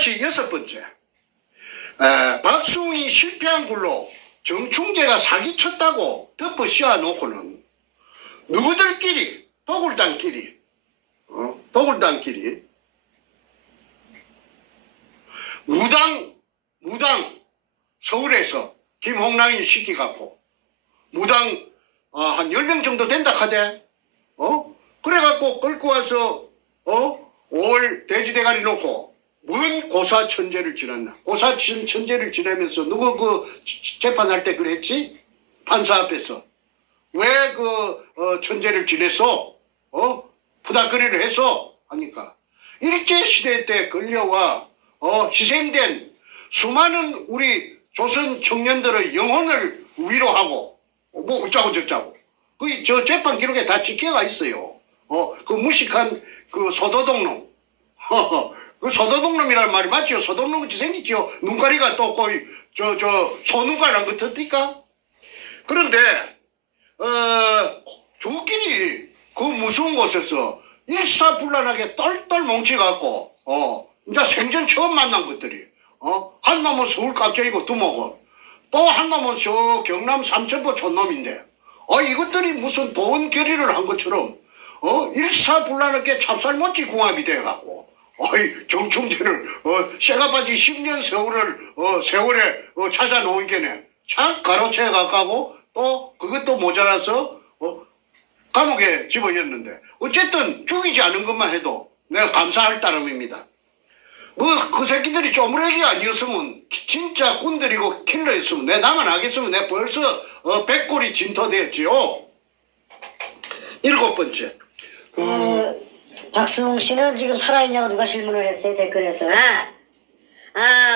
다시 여섯 번째. 박수홍이 실패한 걸로 정충재가 사기쳤다고 덮어 씌워놓고는 누구들끼리 도굴단끼리 무당 서울에서 김홍랑이 시키갖고 무당 한 10명 정도 된다 하대. 그래갖고 끌고 와서 5월 돼지대가리 놓고 뭔 고사천재를 지났나. 고사천재를 지내면서 누구 그 재판할 때 그랬지? 판사 앞에서 왜 그 천재를 지냈어? 부닥거리를 했어? 하니까 일제시대 때 끌려와 희생된 수많은 우리 조선 청년들의 영혼을 위로하고 뭐 어쩌고 저쩌고 그 저 재판 기록에 다 찍혀가 있어요. 그 무식한 그 소도둑놈 그 소도둑놈이라는 말이 맞죠? 소도둑놈같이 생겼죠. 눈가리가 또 거의 저 소눈깔 안 붙었니까. 그런데 저끼리 그 무서운 곳에서 일사불란하게 똘똘 뭉쳐갖고 이제 생전 처음 만난 것들이 한 놈은 서울 깍쟁이고 두목은 또 한 놈은 저 경남 삼천포 촌놈인데 이것들이 무슨 도원 결의를 한 것처럼 일사불란하게 찹쌀모찌 궁합이 돼갖고 정충재를 쇠가빠지 10년 세월에 찾아놓은 게네 참 가로채 가까고 또 그것도 모자라서 감옥에 집어넣는데 어쨌든 죽이지 않은 것만 해도 내가 감사할 따름입니다. 그 새끼들이 쪼무레기가 아니었으면 진짜 꾼들이고 킬러였으면 내 나만 하겠으면 내가 벌써 백골이 진토되었지요. 일곱 번째. 박수홍 씨는 지금 살아있냐고 누가 질문을 했어요 댓글에서.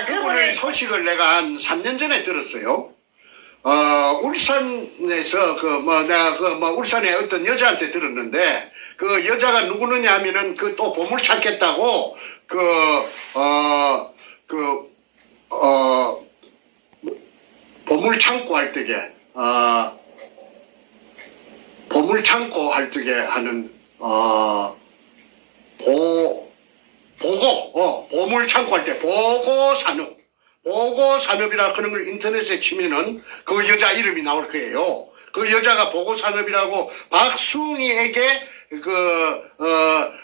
그분의 소식을 내가 한 3년 전에 들었어요. 울산에서 내가 울산에 어떤 여자한테 들었는데 그 여자가 누구느냐 하면은 그 또 보물 찾겠다고 보물 창고 할 때게 보물 창고 할 때게 하는 보물 창고 할 때 보고산업이라 그런 걸 인터넷에 치면은 그 여자 이름이 나올 거예요. 그 여자가 보고산업이라고 박수홍이에게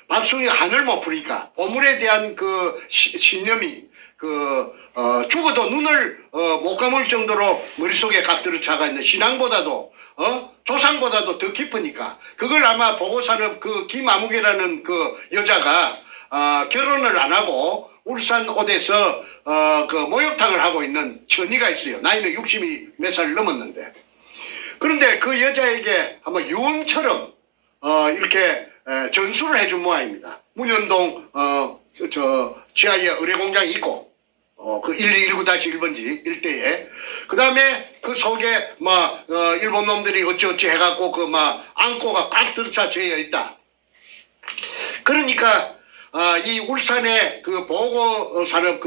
박수홍이가 하늘 못 푸니까 보물에 대한 그 신념이 죽어도 눈을 못 감을 정도로 머릿속에 각들어 차가 있는 신앙보다도 조상보다도 더 깊으니까 그걸 아마 보고산업 그 김아무개라는 그 여자가 결혼을 안 하고 울산 옷에서 그 목욕탕을 하고 있는 처니가 있어요. 나이는 60이 몇 살 넘었는데 그런데 그 여자에게 아마 유언처럼 이렇게 전수를 해준 모양입니다. 문현동 지하에 의뢰공장이 있고 그 1219-1번지 일대에 그 다음에 그 속에 일본 놈들이 어찌어찌 해갖고 안고가 꽉 들어차져 있다. 그러니까 이 울산의 그 보고산업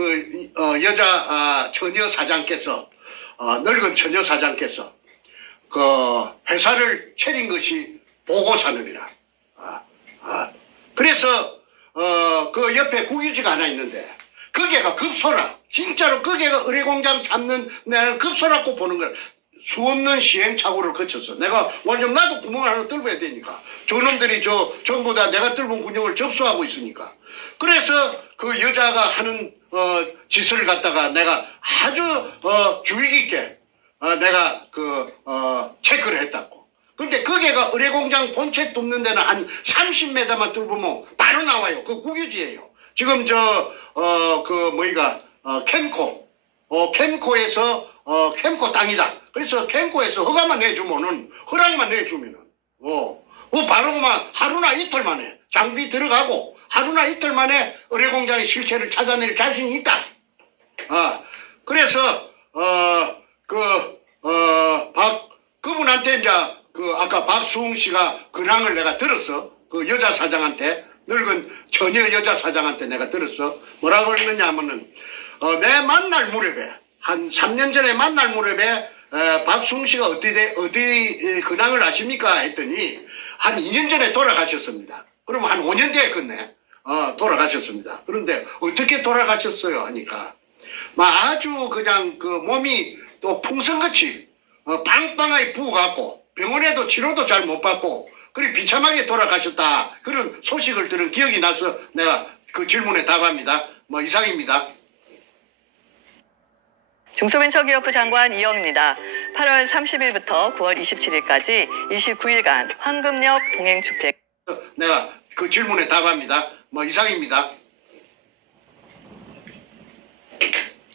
여자 처녀 사장께서 늙은 처녀 사장께서 그 회사를 차린 것이 보고산업이라. 그래서 그 옆에 국유지가 하나 있는데 거기가 급소라. 진짜로 거기가 의뢰공장 잡는 내가 급소라고 보는 걸 수없는 시행착오를 거쳤어. 내가 완전 나도 구멍을 하나 뚫어야 되니까. 저놈들이 전부 다 내가 뚫은 구멍을 접수하고 있으니까. 그래서 그 여자가 하는 짓을 갖다가 내가 아주 주의 깊게 내가 체크를 했다고. 근데 거기가 의뢰공장 본체 뚫는 데는 한 30m만 뚫으면 바로 나와요. 그 국유지예요. 지금 캠코에서 캠코 땅이다. 그래서 캠코에서 허가만 내주면은 허락만 내주면은 바로 하루나 이틀 만에 장비 들어가고 하루나 이틀 만에 의뢰공장의 실체를 찾아낼 자신이 있다. 그래서 그분한테 이제 아까 박수홍 씨가 근황을 내가 들었어. 그 여자 사장한테 늙은 처녀 여자 사장한테 내가 들었어. 뭐라고 그랬느냐 하면은 내 만날 무렵에 한 3년 전에 만날 무렵에 박수홍 씨가 어디 근황을 아십니까 했더니 한 2년 전에 돌아가셨습니다. 그러면 한 5년 뒤에 끝내. 돌아가셨습니다. 그런데 어떻게 돌아가셨어요 하니까 막 아주 그냥 그 몸이 또 풍선같이 빵빵하게 부어갖고 병원에도 치료도 잘 못 받고 그리고 비참하게 돌아가셨다. 그런 소식을 들은 기억이 나서 내가 그 질문에 답합니다. 뭐 이상입니다. 중소벤처기업부 장관 이영입니다. 8월 30일부터 9월 27일까지 29일간 황금역 동행축제. 내가 그 질문에 답합니다. 뭐 이상입니다.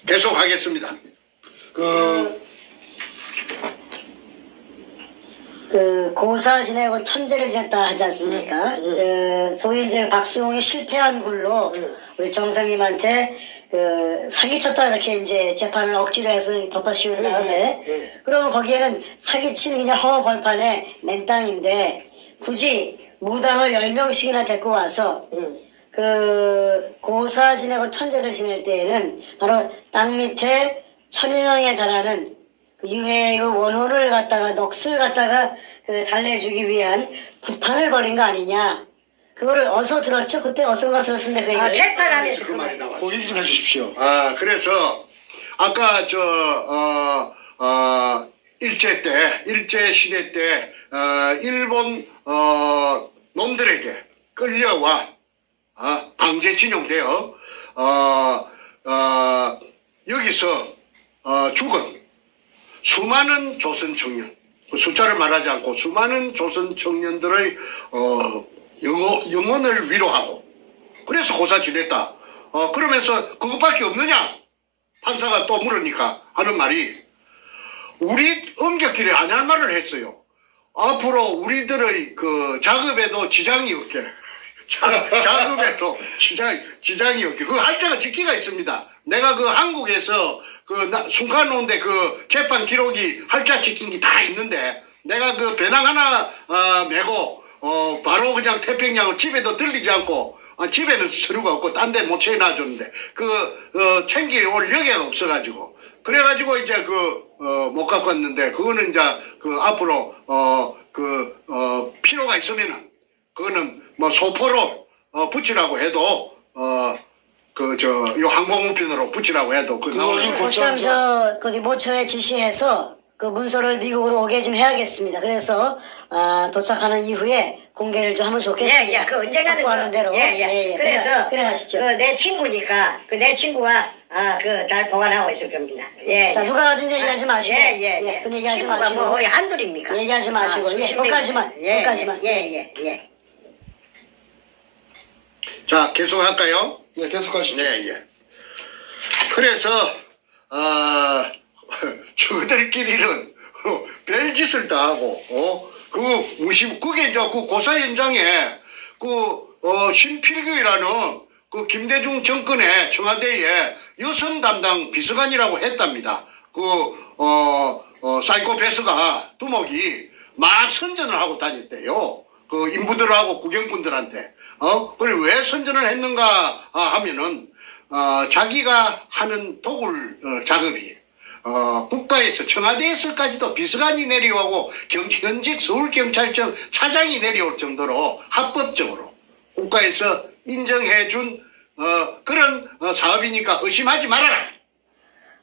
계속하겠습니다. 고사 지내고 천재를 지냈다 하지 않습니까? 소위 이제 박수홍이 실패한 굴로 우리 정상님한테 사기쳤다 이렇게 이제 재판을 억지로 해서 덮어씌운 다음에 그러면 거기에는 사기친 그냥 허벌판에 맨땅인데 굳이 무당을 10명씩이나 데리고 와서 고사 지내고 천재를 지낼 때에는 바로 땅 밑에 1000명에 달하는 유해의 원혼을 갖다가 넋을 갖다가 달래주기 위한 구판을 벌인 거 아니냐. 그거를 어서 들었죠? 그때 어선가 들었는데 그 얘기를. 재판하면서 그 말이 나와요. 그 얘기 좀 해주십시오. 그래서 아까 일제 시대 때 일본 놈들에게 끌려와 강제징용되어 여기서 죽은 수많은 조선 청년, 숫자를 말하지 않고 수많은 조선 청년들의 영혼을 위로하고 그래서 고사 지냈다. 그러면서 그것밖에 없느냐? 판사가 또 물으니까 하는 말이 우리 엄격히 안 할 말을 했어요. 앞으로 우리들의 그 작업에도 지장이 없게 자금에도 지장이 없게 그 할자가 찍기가 있습니다. 내가 그 한국에서 순간온데 그 재판 기록이 할자 찍힌 게 다 있는데 내가 그 배낭 하나 메고 바로 그냥 태평양을 집에도 들리지 않고 집에는 서류가 없고 딴 데 못 채워놔줬는데 챙겨올 여기가 없어가지고 그래가지고 이제 못 갖고 왔는데 그거는 이제 앞으로 필요가 있으면은 그거는 뭐 소포로 붙이라고 해도 요 항공우편으로 붙이라고 해도 곧장 거기 모처에 지시해서 그 문서를 미국으로 오게 좀 해야겠습니다. 그래서 도착하는 이후에 공개를 좀 하면 좋겠습니다. 그 언젠가는 하는 대로. 그래서 그래 하시죠. 내 친구니까 내 친구가 잘 보관하고 있을 겁니다. 자 누가 가진 얘기하지 마시고. 그 얘기하지 친구가 마시고. 뭐 한둘입니까? 얘기하지 마시고. 거기까지만. 거기까지만. 자 계속할까요? 네, 계속하시죠. 네. 그래서 저들끼리는 별짓을 다 하고 그게 이제 그 고사 현장에 신필규라는 그 김대중 정권의 청와대에 여성 담당 비서관이라고 했답니다. 사이코패스가 두목이 막 선전을 하고 다녔대요. 그 인부들하고 구경꾼들한테. 그리고 왜 선전을 했는가 하면은 자기가 하는 도굴 작업이 국가에서 청와대에서까지도 비서관이 내려오고 현직 서울경찰청 차장이 내려올 정도로 합법적으로 국가에서 인정해준 그런 사업이니까 의심하지 말아라.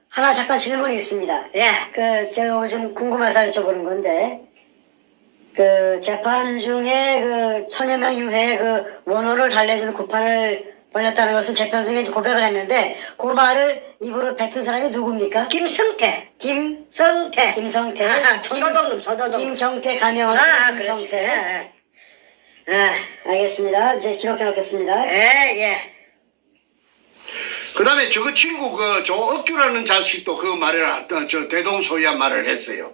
하나 잠깐 질문이 있습니다. 제가 요즘 궁금해서 여쭤보는 건데 재판 중에 천여 명 유해의 원호를 달래주는 구판을 벌렸다는 것은 재판 중에 고백을 했는데 그 말을 입으로 뱉은 사람이 누굽니까? 김성태. 김성태. 소도둑. 김경태 가명을 쓴 김성태. 알겠습니다. 이제 기록해 놓겠습니다. 그 다음에 저거 친구 조억규라는 자식도 그 말을 대동소이한 말을 했어요.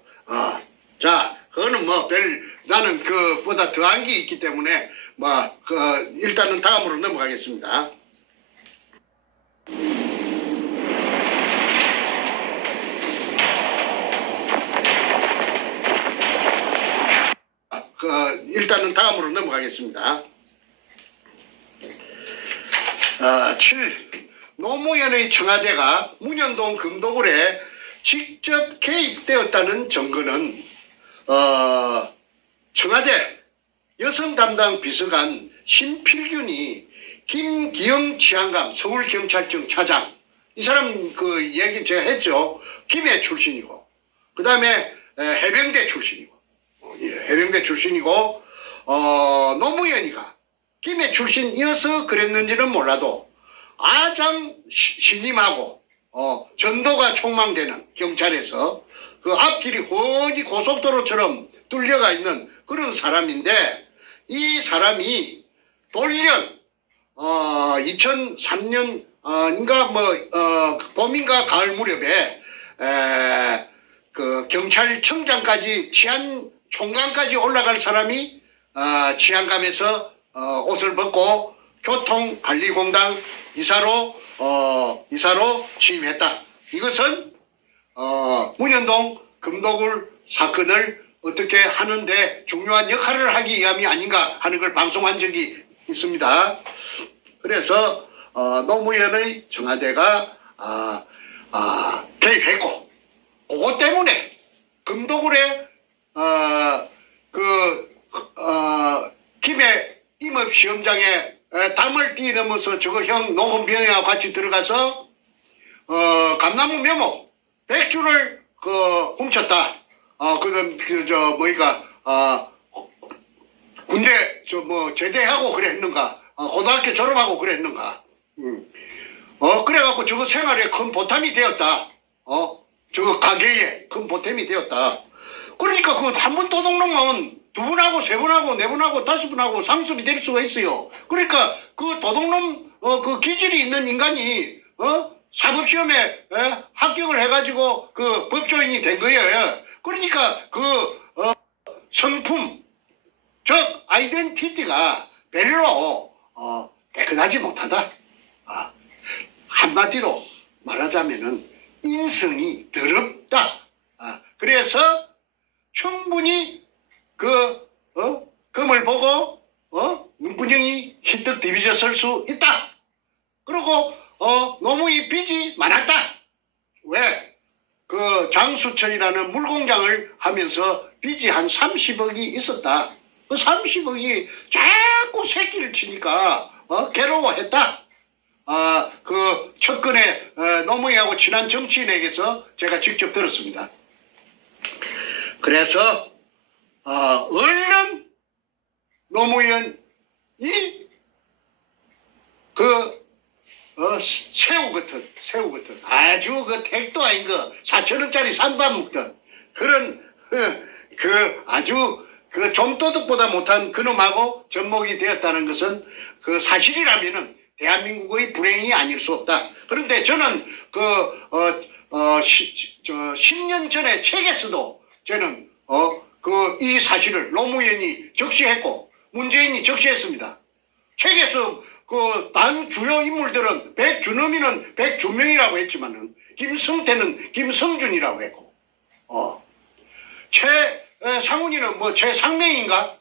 자 그거는 나는 그보다 더한 게 있기 때문에 일단은 다음으로 넘어가겠습니다. 일단은 다음으로 넘어가겠습니다. 7. 노무현의 청와대가 문현동 금도굴에 직접 개입되었다는 증거는 청와대 여성 담당 비서관 신필균이 김기영 치안감 서울경찰청 차장 이 사람 그 얘기 제가 했죠. 김해 출신이고 그 다음에 해병대 출신이고 해병대 출신이고 노무현이가 김해 출신이어서 그랬는지는 몰라도 가장 신임하고 전도가 촉망되는 경찰에서 그 앞길이 훤히 고속도로처럼 뚫려가 있는 그런 사람인데 이 사람이 돌연 2003년 인가 봄인가 가을 무렵에 그 경찰청장까지 치안총장까지 올라갈 사람이 치안감에서 옷을 벗고 교통관리공단 이사로 취임했다. 이것은 문현동 금도굴 사건을 어떻게 하는데 중요한 역할을 하기 위함이 아닌가 하는 걸 방송한 적이 있습니다. 그래서 노무현의 청와대가 개입했고 그것 때문에 금도굴에 김해 임업시험장에 담을 뛰어넘어서 저거 형 노건병이와 같이 들어가서 감나무 묘목 100주를 훔쳤다. 군대 제대하고 그랬는가 고등학교 졸업하고 그랬는가 그래갖고 저거 생활에 큰 보탬이 되었다. 저거 가게에 큰 보탬이 되었다. 그러니까 그 한 번 도둑놈은 2분하고 3분하고 4분하고 5분하고 상습이 될 수가 있어요. 그러니까 그 도둑놈 그 기질이 있는 인간이 사법시험에 합격을 해가지고 그 법조인이 된 거예요. 그러니까 그 성품 즉 아이덴티티가 별로 깨끗하지 못하다. 한마디로 말하자면은 인성이 더럽다. 그래서 충분히 금을 보고 눈구녕이 흰떡 뒤비져 수 있다. 그리고 너무 빚이 많았다. 왜? 그 장수철이라는 물공장을 하면서 빚이 한 30억이 있었다. 그 30억이 자꾸 새끼를 치니까 괴로워했다. 그 첫근에 노무현하고 친한 정치인에게서 제가 직접 들었습니다. 그래서 얼른 노무현이 새우 같은 아주 그 택도 아닌 거 4,000원짜리 산밥 먹던 그런 아주 그 좀도둑보다 못한 그놈하고 접목이 되었다는 것은 그 사실이라면은 대한민국의 불행이 아닐 수 없다. 그런데 저는 10년 전에 책에서도 저는 이 사실을 노무현이 적시했고 문재인이 적시했습니다. 책에서 그 단 주요 인물들은 백준엄이는 백준명이라고 했지만은 김성태는 김성준이라고 했고 최상훈이는 최상명인가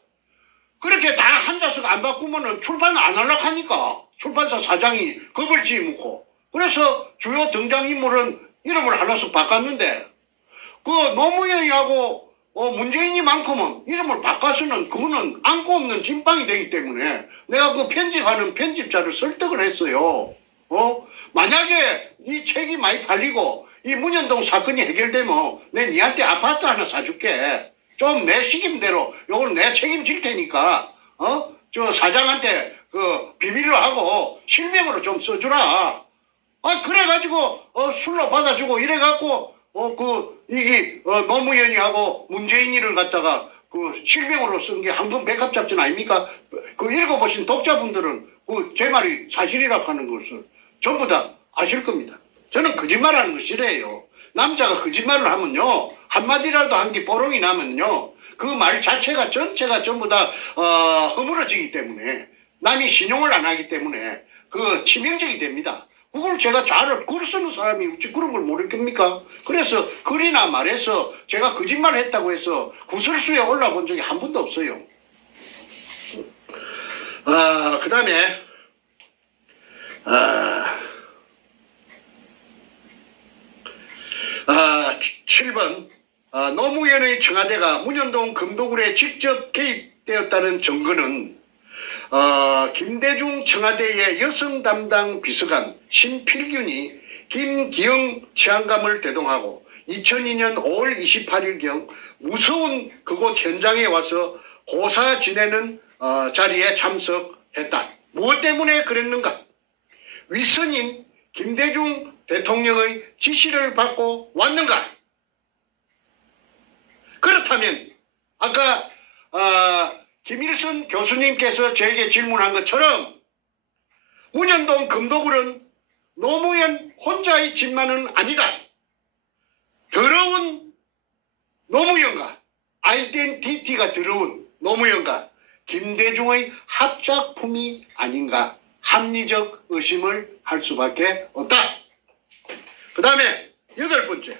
그렇게 다 한자석 안 바꾸면은 출판 안 하려고 하니까 출판사 사장이 겁을 지어먹고 그래서 주요 등장인물은 이름을 하나씩 바꿨는데 그 노무현이하고 문재인이만큼은 이름을 바꿔서는 그거는 안고 없는 진빵이 되기 때문에 내가 그 편집하는 편집자를 설득을 했어요. 만약에 이 책이 많이 팔리고 이 문현동 사건이 해결되면 내 니한테 아파트 하나 사줄게. 좀 내 식임대로 요거는 내가 책임질 테니까 저 사장한테 그 비밀로 하고 실명으로 좀 써주라. 그래가지고 술로 받아주고 이래갖고 노무현이하고 문재인이를 갖다가 그 실명으로 쓴 게 황금 백합 작전 아닙니까? 그 읽어보신 독자분들은 제 말이 사실이라고 하는 것을 전부 다 아실 겁니다. 저는 거짓말하는 거 싫어해요. 남자가 거짓말을 하면요 한마디라도 한 게 뽀롱이 나면요 그 말 자체가 전체가 전부 다 허물어지기 때문에 남이 신용을 안 하기 때문에 그 치명적이 됩니다. 그걸 제가 글 쓰는 사람이 어찌 그런 걸 모를 겁니까? 그래서 글이나 말해서 제가 거짓말 했다고 해서 구설수에 올라본 적이 한 번도 없어요. 그 다음에 7번 노무현의 청와대가 문현동 금도굴에 직접 개입되었다는 증거는 김대중 청와대의 여성 담당 비서관 신필균이 김기영 치안감을 대동하고 2002년 5월 28일경 무서운 그곳 현장에 와서 고사 지내는 자리에 참석했다. 무엇 때문에 그랬는가? 윗선인 김대중 대통령의 지시를 받고 왔는가? 그렇다면 아까 김일선 교수님께서 저에게 질문한 것처럼 문현동 금도굴은 노무현 혼자의 집만은 아니다. 더러운 노무현과 아이덴티티가 더러운 노무현과 김대중의 합작품이 아닌가 합리적 의심을 할 수밖에 없다. 그 다음에 여덟 번째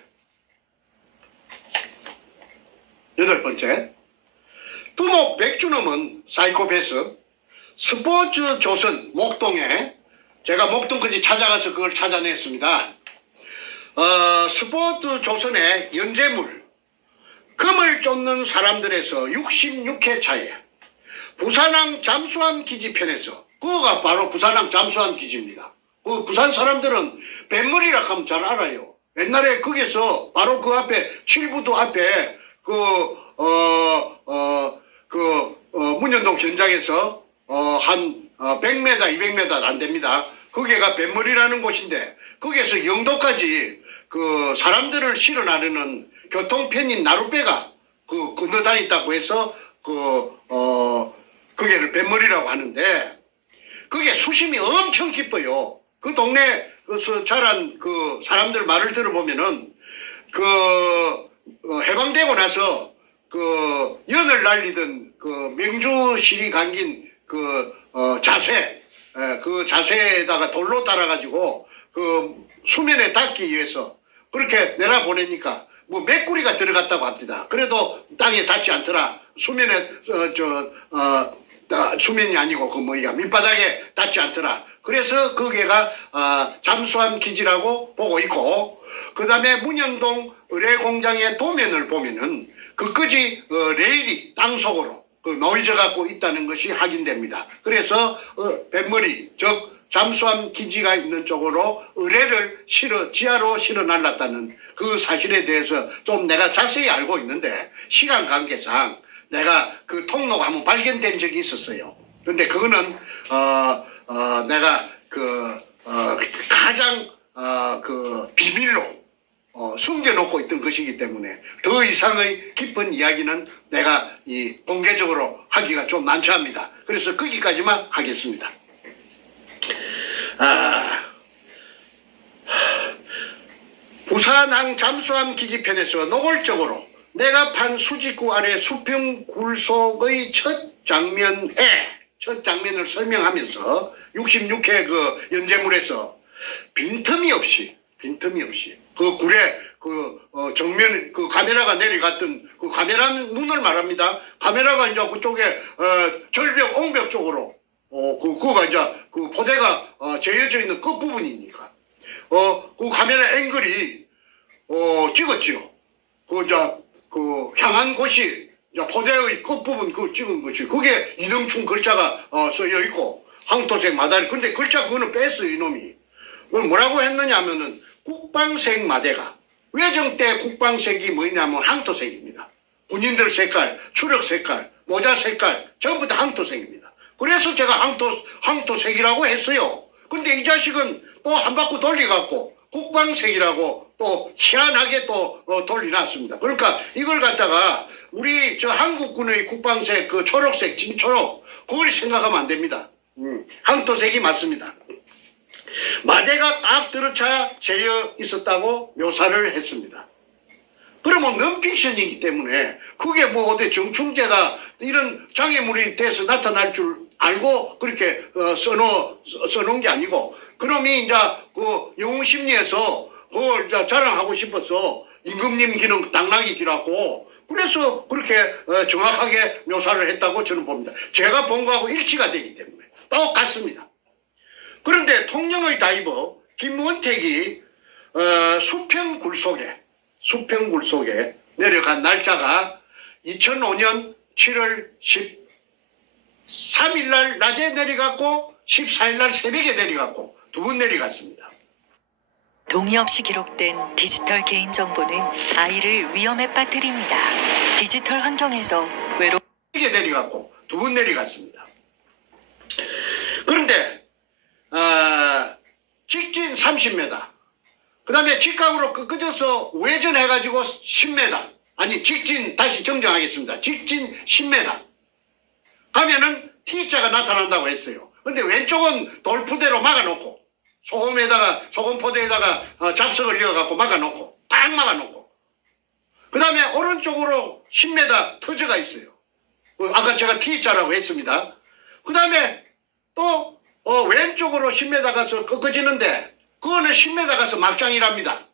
두목 백준엄은 사이코패스 스포츠 조선 목동에 제가 목동까지 찾아가서 그걸 찾아냈습니다. 스포츠 조선의 연재물 금을 쫓는 사람들에서 66회 차에 부산항 잠수함 기지편에서 그거가 바로 부산항 잠수함 기지입니다. 그 부산 사람들은 뱃머리라 하면 잘 알아요. 옛날에 거기서 바로 그 앞에 칠부도 앞에 문현동 현장에서 한 100m, 200m 안 됩니다. 거기가 뱃머리라는 곳인데 거기에서 영도까지 그 사람들을 실어 나르는 교통편인 나룻배가 건너다녔다고 해서 그게를 뱃머리라고 하는데 그게 수심이 엄청 깊어요. 그 동네에서 자란 그 사람들 말을 들어보면은 해방되고 나서 연을 날리던 명주시리 감긴 자세에다가 돌로 달아가지고 수면에 닿기 위해서 그렇게 내려보내니까 뭐 메꾸리가 들어갔다고 합니다. 그래도 땅에 닿지 않더라. 수면이 아니고 밑바닥에 닿지 않더라. 그래서 거기가 잠수함 기지라고 보고 있고, 그 다음에 문현동 의뢰공장의 도면을 보면은 끝까지 레일이 땅속으로 놓여져 갖고 있다는 것이 확인됩니다. 그래서 뱃머리 즉 잠수함 기지가 있는 쪽으로 의뢰를 지하로 실어 날랐다는 그 사실에 대해서 좀 내가 자세히 알고 있는데 시간 관계상 내가 그 통로가 한번 발견된 적이 있었어요. 그런데 그거는 내가 가장 비밀로 숨겨놓고 있던 것이기 때문에 더 이상의 깊은 이야기는 내가 공개적으로 하기가 좀 난처합니다. 그래서 거기까지만 하겠습니다. 부산항 잠수함 기지편에서 노골적으로 내가 판 수직구 아래 수평 굴속의 첫 장면을 설명하면서 66회 그 연재물에서 빈틈이 없이 그 굴에 정면 카메라가 내려갔던 그 카메라 눈을 말합니다. 카메라가 이제 그쪽에 절벽 옹벽 쪽으로 그거가 이제 그 포대가 재어져 있는 끝부분이니까 그 카메라 앵글이 찍었지요. 향한 곳이 포대의 끝부분 찍은 것이 그게 이등충 글자가 써여 있고 황토색 마다리. 근데 글자 그거는 뺐어요 이놈이. 그걸 뭐라고 했느냐 하면은 국방색 마대가 외정 때 국방색이 뭐냐면 황토색입니다. 군인들 색깔, 추력 색깔, 모자 색깔 전부 다 황토색입니다. 그래서 제가 황토색이라고 했어요. 근데 이 자식은 또 한 바퀴 돌려갖고 국방색이라고 또 희한하게 또 돌려놨습니다. 그러니까 이걸 갖다가 우리 한국군의 국방색 초록색 진초록 그걸 생각하면 안 됩니다. 황토색이 맞습니다. 마대가 딱 들어차 재어 있었다고 묘사를 했습니다. 그러면 넌픽션이기 때문에 그게 뭐 어디 정충제가 이런 장애물이 돼서 나타날 줄 알고 그렇게 써놓은 게 아니고 그놈이 이제 영웅심리에서 그걸 이제 자랑하고 싶어서 임금님 기는 당나귀 기라고 그래서 그렇게 정확하게 묘사를 했다고 저는 봅니다. 제가 본 거하고 일치가 되기 때문에 똑같습니다. 그런데 통영의 다이버 김원택이 수평 굴속에 내려간 날짜가 2005년 7월 3일날 낮에 내려갔고 14일날 새벽에 내려갔고 2번 내려갔습니다. 동의 없이 기록된 디지털 개인정보는 아이를 위험에 빠뜨립니다. 디지털 환경에서 새벽에 내려갔고 2번 내려갔습니다. 그런데 직진 30m, 그 다음에 직각으로 꺾어져서 우회전해가지고 10m, 아니 직진 다시 정정하겠습니다. 직진 10m 하면은 T자가 나타난다고 했어요. 근데 왼쪽은 돌푸대로 막아놓고 소금포대에다가 잡석을 이어갖고 막아놓고 딱 막아놓고, 그 다음에 오른쪽으로 10m 터져가 있어요. 아까 제가 T자라고 했습니다. 그 다음에 또 왼쪽으로 10m 가서 꺾어지는데 그거는 10m 가서 막장이랍니다.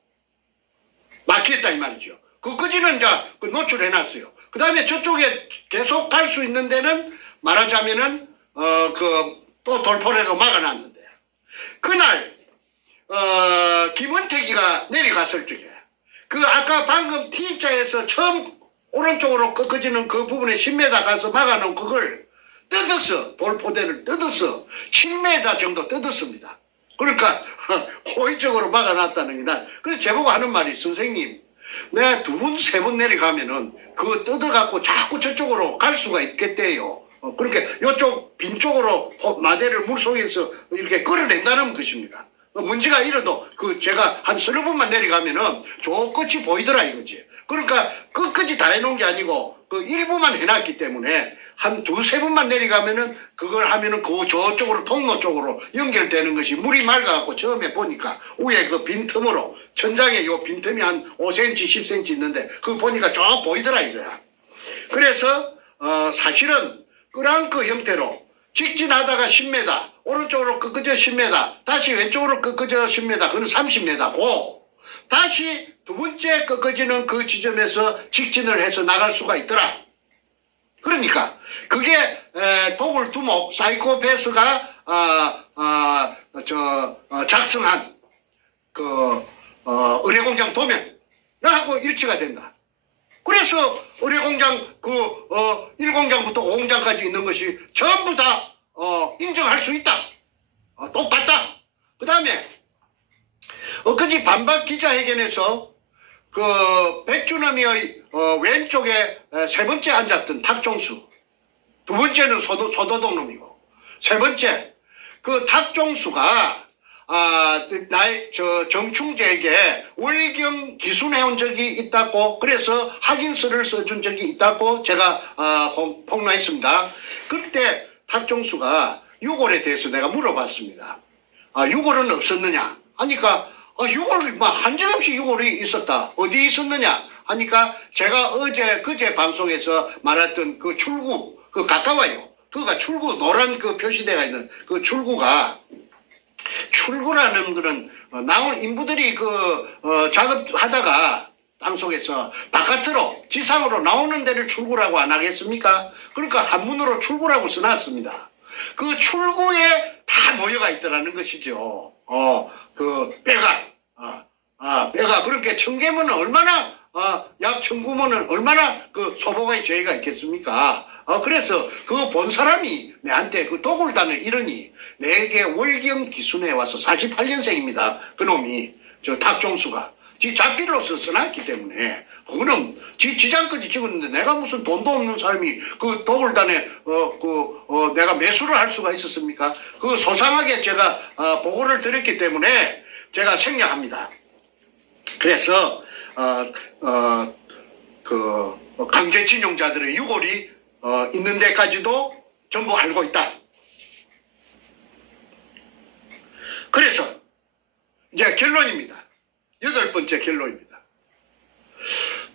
막히겠다 이 말이죠. 꺾어지는 자 노출해놨어요. 그 다음에 저쪽에 계속 갈 수 있는 데는 말하자면은 또 돌포대로 막아놨는데, 그날 김은택이가 내려갔을 적에 아까 방금 T자에서 처음 오른쪽으로 꺾어지는 그 부분에 10m 가서 막아놓은 그걸 뜯었어. 돌포대를 뜯었어. 7m 정도 뜯었습니다. 그러니까 호의적으로 막아놨다는 게 나. 그래서 제보고 하는 말이, 선생님 내가 2번, 3번 내려가면은 그거 뜯어갖고 자꾸 저쪽으로 갈 수가 있겠대요. 그렇게 이쪽 빈쪽으로 마대를 물속에서 이렇게 끌어낸다는 것입니다. 문제가 이래도 제가 한 30번만 내려가면은 저 끝이 보이더라 이거지. 그러니까 끝까지 다 해놓은 게 아니고 일부만 해놨기 때문에 한 2-3번만 내려가면은 그걸 하면은 저쪽으로 통로 쪽으로 연결되는 것이, 물이 맑아갖고 처음에 보니까 위에 빈틈으로 천장에 요 빈틈이 한 5cm, 10cm 있는데 그거 보니까 쭉 보이더라 이거야. 그래서 사실은 끄랑크 형태로 직진하다가 10m, 오른쪽으로 꺾어져 10m, 다시 왼쪽으로 꺾어져 10m, 그건 30m고, 다시 2번째 꺾어지는 그 지점에서 직진을 해서 나갈 수가 있더라. 그러니까 그게 도굴 두목 사이코패스가 작성한 의뢰공장 도면하고 일치가 된다. 그래서 의뢰공장 1공장부터 5공장까지 있는 것이 전부 다 인정할 수 있다. 똑같다. 그 다음에 엊그제 반박 기자회견에서 백준엄이의 왼쪽에 3번째 앉았던 탁종수, 2번째는 소도동 놈이고, 3번째 탁종수가 정충재에게 월경 기순해온 적이 있다고, 그래서 확인서를 써준 적이 있다고 제가 폭로했습니다. 그때 탁종수가 6월에 대해서 내가 물어봤습니다. 6월은 없었느냐 하니까 6월 한정없이 6월이 있었다. 어디 있었느냐 하니까 제가 그제 방송에서 말했던 출구, 가까워요. 그가 출구, 노란 표시대가 있는 출구라는 거는 나온 인부들이 작업하다가 땅속에서 바깥으로 지상으로 나오는 데를 출구라고 안 하겠습니까? 그러니까 한문으로 출구라고 써놨습니다. 그 출구에 다 모여가 있더라는 것이죠. 배가 그렇게 청계문은 얼마나 약 청구문은 얼마나 소보가의 죄가 있겠습니까? 그래서 본 사람이 내한테 도굴단을 이러니 내게 월경 기순에 와서 48년생입니다. 그놈이 탁종수가 지 자필로서 써놨기 때문에 그거는 지장까지 찍었는데 내가 무슨 돈도 없는 사람이 도굴단에 내가 매수를 할 수가 있었습니까? 소상하게 제가 보고를 드렸기 때문에 제가 생략합니다. 그래서 강제징용자들의 유골이 있는 데까지도 전부 알고 있다. 그래서 이제 결론입니다. 8번째 결론입니다.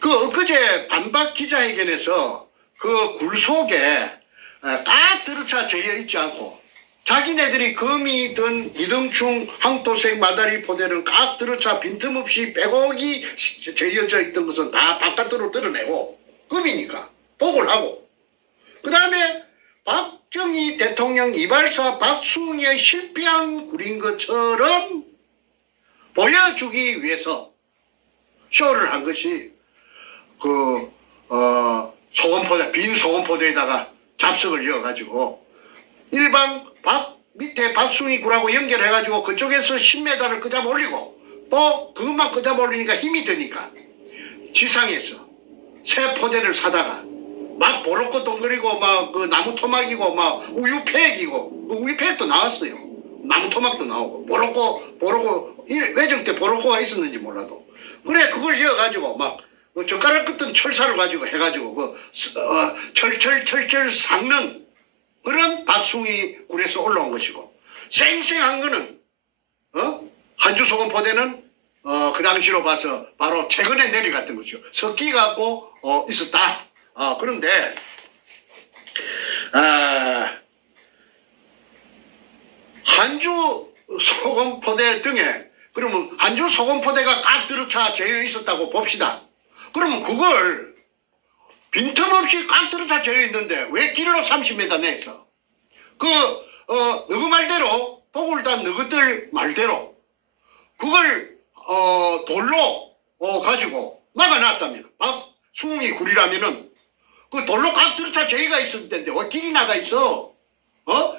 엊그제 반박 기자회견에서 굴 속에 딱 들어차 재어 있지 않고 자기네들이 거미든 이등충 항토색 마다리 포대는 각 들어차 빈틈없이 빼곡이 재어져 있던 것은 다 바깥으로 드러내고, 금이니까 보고를 하고, 그 다음에 박정희 대통령 이발사 박순희의 실패한 굴인 것처럼 보여주기 위해서 쇼를 한 것이 소금포대, 빈 소금포대에다가 잡석을 이어가지고 일방 밑에 박숭이 굴하고 연결해가지고 그쪽에서 10m를 끄잡아 올리고 또 그것만 끄잡아 올리니까 힘이 드니까 지상에서 새 포대를 사다가 막 보로코 동그리고 막 그 나무 토막이고 막 우유팩이고 그 우유팩도 나왔어요. 나무 토막도 나오고 보로코 외정 때 보로코가 있었는지 몰라도 그래 그걸 이어가지고 막 젓가락 끝은 철사를 가지고 해가지고 철철 삭는 그런 박숭이 굴에서 올라온 것이고 쌩쌩한 거는 한주 소금 포대는 그 당시로 봐서 바로 최근에 내려갔던 거죠. 석기 갖고 있었다. 그런데 한주 소금 포대 등에 그러면 한주 소금 포대가 꽉 들어차 재여 있었다고 봅시다. 그러면 그걸 빈틈없이 꽉 들어차 재여 있는데 왜 길로 30m 내서 너그 말대로 도굴단 너희들 말대로 그걸 돌로 가지고 막아놨다면 박숭이 굴이라면은 그 돌로 꽉 들어차 저희가 있을 텐데 왜 길이 나가 있어?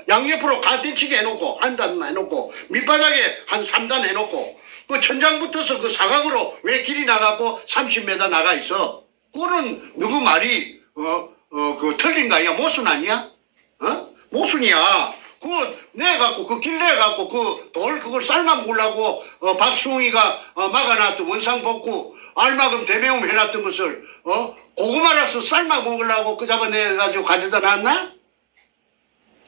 양옆으로 갈대치기 해놓고 한 단 해놓고 밑바닥에 한 3단 해놓고 그 천장 붙어서 그 사각으로 왜 길이 나가고 30m 나가 있어? 그거는 누구 말이 그 틀린 거 아니야? 모순 아니야? 모순이야. 그거 내갖고 그 길 내갖고 그 돌 그걸 삶아 먹으려고 박숭이가 막아놨던 원상복구 알마금 대매움 해놨던 것을 고구마라서 삶아 먹으려고 그 잡아내가지고 가져다 놨나?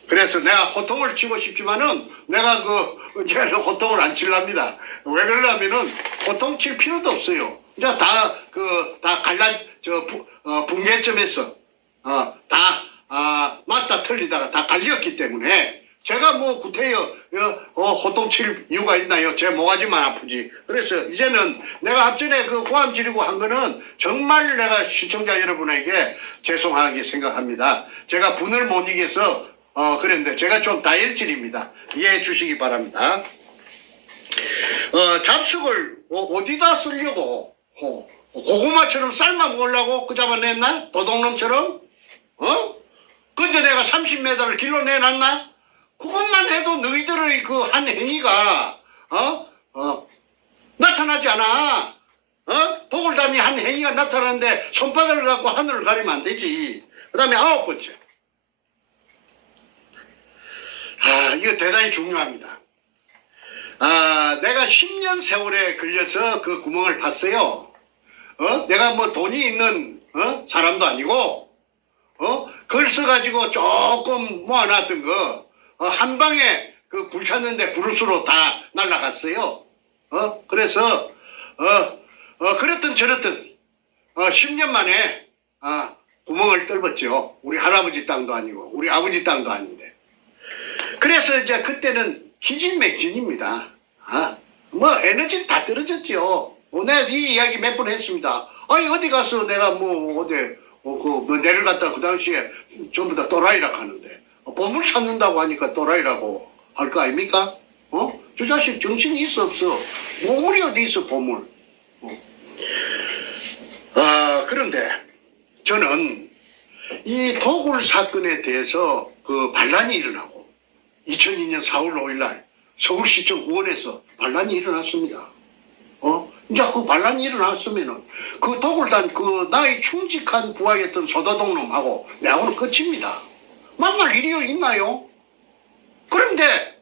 그래서 내가 호통을 치고 싶지만은 내가 이제는 호통을 안 칠랍니다. 왜 그러냐면은 호통 칠 필요도 없어요. 이제 다 붕괴점에서 맞다 틀리다가 다 갈렸기 때문에 제가 뭐 구태여 호통 칠 이유가 있나요? 제 모가지만 아프지. 그래서 이제는 내가 앞전에 그 호암 지르고 한 거는 정말 내가 시청자 여러분에게 죄송하게 생각합니다. 제가 분을 못 이겨서 그랬는데 제가 좀 다혈질입니다. 이해해 주시기 바랍니다. 잡숙을 어디다 쓰려고 고구마처럼 삶아 먹으려고 그 잡아냈나? 도둑놈처럼? 근데 내가 30m를 길로 내놨나? 그것만 해도 너희들의 그 한 행위가 나타나지 않아. 도굴단이 한 행위가 나타나는데 손바닥을 갖고 하늘을 가리면 안 되지. 그 다음에 9번째. 이거 대단히 중요합니다. 내가 10년 세월에 걸려서 그 구멍을 팠어요. 내가 뭐 돈이 있는 사람도 아니고 글 써가지고 조금 모아놨던 거 한 방에 그 굴 찾는데 브루스로 다 날라갔어요. 그래서 그랬든 저랬든 10년 만에 구멍을 뚫었죠. 우리 할아버지 땅도 아니고 우리 아버지 땅도 아닌데. 그래서 이제 그때는 기진맥진입니다. 뭐 에너지 다 떨어졌죠. 내가 이 이야기 몇 번 했습니다. 아니 어디 가서 내가 뭐 어디 내려갔다 그 당시에 전부 다 또라이라 하는데 보물 찾는다고 하니까 또라이라고 할 거 아닙니까? 저 자식 정신이 있어 없어? 보물이 어디 있어 보물? 그런데 저는 이 도굴 사건에 대해서 그 반란이 일어나고 2002년 4월 5일 날 서울시청 의원에서 반란이 일어났습니다. 이제 그 반란이 일어났으면은 그 도굴단 그 나의 충직한 부하였던 소도동놈하고 내하고는 끝입니다. 만날 일이 있나요? 그런데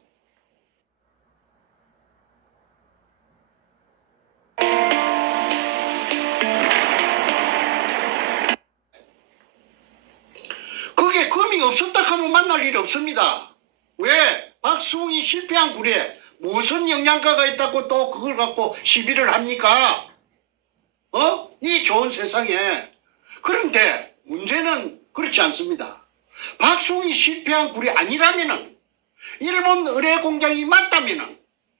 그게 금이 없었다 하면 만날 일이 없습니다. 왜? 박숭이 실패한 굴에 무슨 영양가가 있다고 또 그걸 갖고 시비를 합니까? 이 좋은 세상에. 그런데 문제는 그렇지 않습니다. 박숭이 실패한 굴이 아니라면은 일본 의뢰 공장이 맞다면은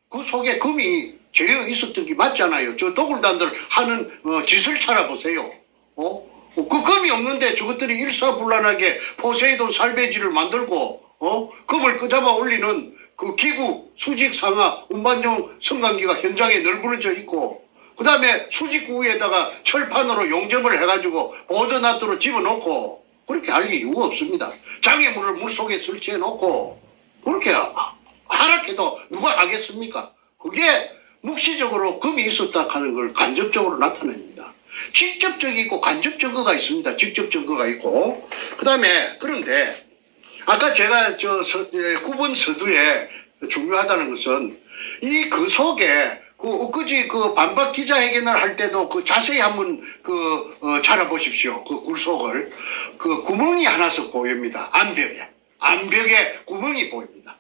그 속에 금이 재여 있었던 게 맞잖아요. 저 도굴단들 하는 짓을 찾아보세요. 그 금이 없는데 저것들이 일사불란하게 포세이돈 살배지를 만들고 금을 끄잡아 올리는 그 기구 수직 상하 운반용 성강기가 현장에 널브러져 있고 그 다음에 수직구 위에다가 철판으로 용접을 해가지고 보드나트로 집어넣고 그렇게 할 이유가 없습니다. 장애물을 물속에 설치해 놓고 그렇게 하락해도 누가 하겠습니까? 그게 묵시적으로 금이 있었다 하는 걸 간접적으로 나타냅니다. 직접적이 있고 간접 증거가 있습니다. 직접 증거가 있고. 그 다음에 그런데 아까 제가 9번 서두에 중요하다는 것은 이 그 속에 엊그제 반박 기자회견을 할 때도 자세히 한번 찾아보십시오. 굴속을. 구멍이 하나씩 보입니다. 암벽에 구멍이 보입니다.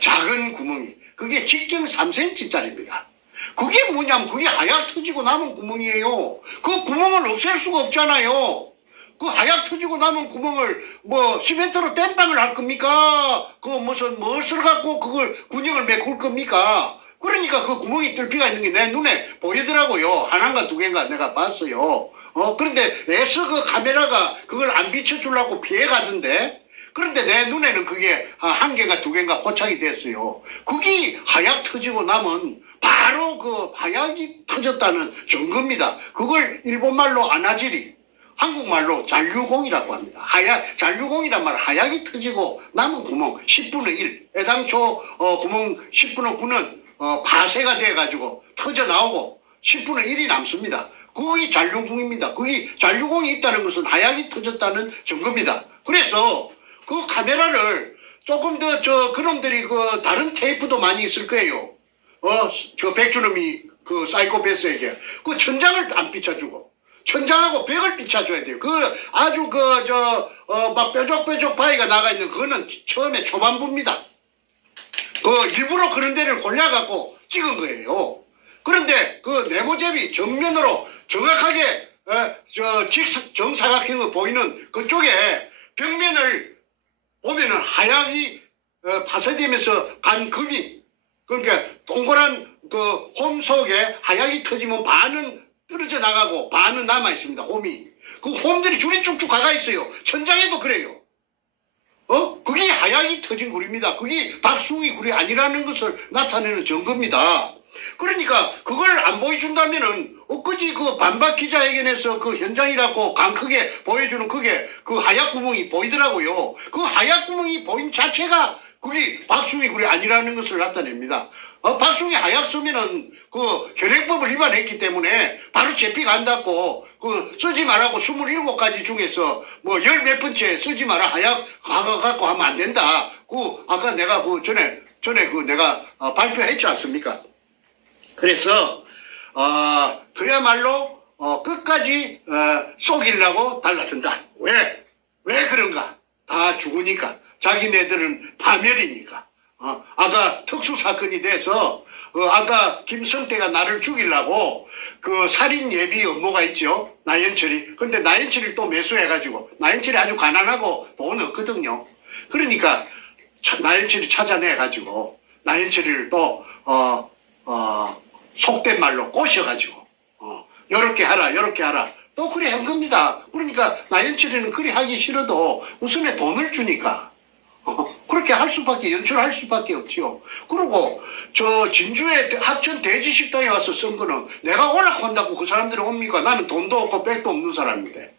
작은 구멍이. 그게 직경 3cm짜리입니다. 그게 뭐냐면 그게 하약 터지고 남은 구멍이에요. 그 구멍을 없앨 수가 없잖아요. 그 하약 터지고 남은 구멍을 시멘트로 땜빵을 할 겁니까? 무슨 무엇을 갖고 그걸 군형을 메꿀 겁니까? 그러니까 그 구멍이 뚫기가 있는 게 내 눈에 보이더라고요. 하나인가 두 개인가 내가 봤어요. 그런데 애써 그 카메라가 그걸 안 비춰주려고 피해가던데. 그런데 내 눈에는 그게 한 개가 두 개인가 포착이 됐어요. 그게 하약 터지고 나면 바로 그 하약이 터졌다는 증거입니다. 그걸 일본말로 아나지리, 한국말로 잔류공이라고 합니다. 잔류공이란 말은 하약이 터지고 남은 구멍 10분의 1. 애당초 구멍 10분의 9는 파쇄가 돼가지고 터져 나오고 10분의 1이 남습니다. 그게 잔류공입니다. 그게 잔류공이 있다는 것은 하약이 터졌다는 증거입니다. 그래서 그 카메라를 조금 더 그놈들이 다른 테이프도 많이 있을 거예요. 백주놈이 사이코패스에게 천장을 안 비춰주고 천장하고 벽을 비춰줘야 돼요. 아주 막 뾰족뾰족 바위가 나가 있는 그거는 처음에 초반부입니다. 일부러 그런 데를 골라갖고 찍은 거예요. 그런데 네모잽이 정면으로 정확하게 정사각형으로 보이는 그쪽에 벽면을 보면은 하약이 파쇄되면서 간 금이 그러니까 동그란 홈 속에 하약이 터지면 반은 떨어져 나가고 반은 남아 있습니다. 홈이 그 홈들이 줄이 쭉쭉 가가 있어요. 천장에도 그래요. 그게 하약이 터진 굴입니다. 그게 박숭이 굴이 아니라는 것을 나타내는 증거입니다. 그러니까 그걸 안 보여준다면은 엊그제 반박 기자회견에서 현장이라고 강 크게 보여주는 그게 하약 구멍이 보이더라고요. 그 하약 구멍이 보인 자체가 그게 박숭이 굴이 아니라는 것을 나타냅니다. 박숭이 하약 쓰면은 현행법을 위반했기 때문에 바로 제피 간다고 쓰지 말라고 27가지 중에서 열 몇 번째 쓰지 마라 하약 갖고 하면 안 된다. 아까 내가 전에 내가 발표했지 않습니까? 그래서 그야말로 끝까지 속이려고 달라든다. 왜 그런가? 다 죽으니까. 자기네들은 파멸이니까. 아까 특수사건이 돼서 아까 김성태가 나를 죽이려고 살인 예비 업무가 있죠. 나연철이. 근데 나연철을 또 매수해가지고 나연철이 아주 가난하고 돈 없거든요. 그러니까 나연철이 찾아내가지고 나연철이를 또 속된 말로 꼬셔가지고 요렇게 하라 또 그래 한 겁니다. 그러니까 나연철이는 그리 하기 싫어도 우선에 돈을 주니까 그렇게 할 수밖에 연출할 수밖에 없지요. 그리고 진주의 합천 대지식당에 와서 쓴 거는 내가 오락한다고 그 사람들이 옵니까? 나는 돈도 없고 백도 없는 사람인데.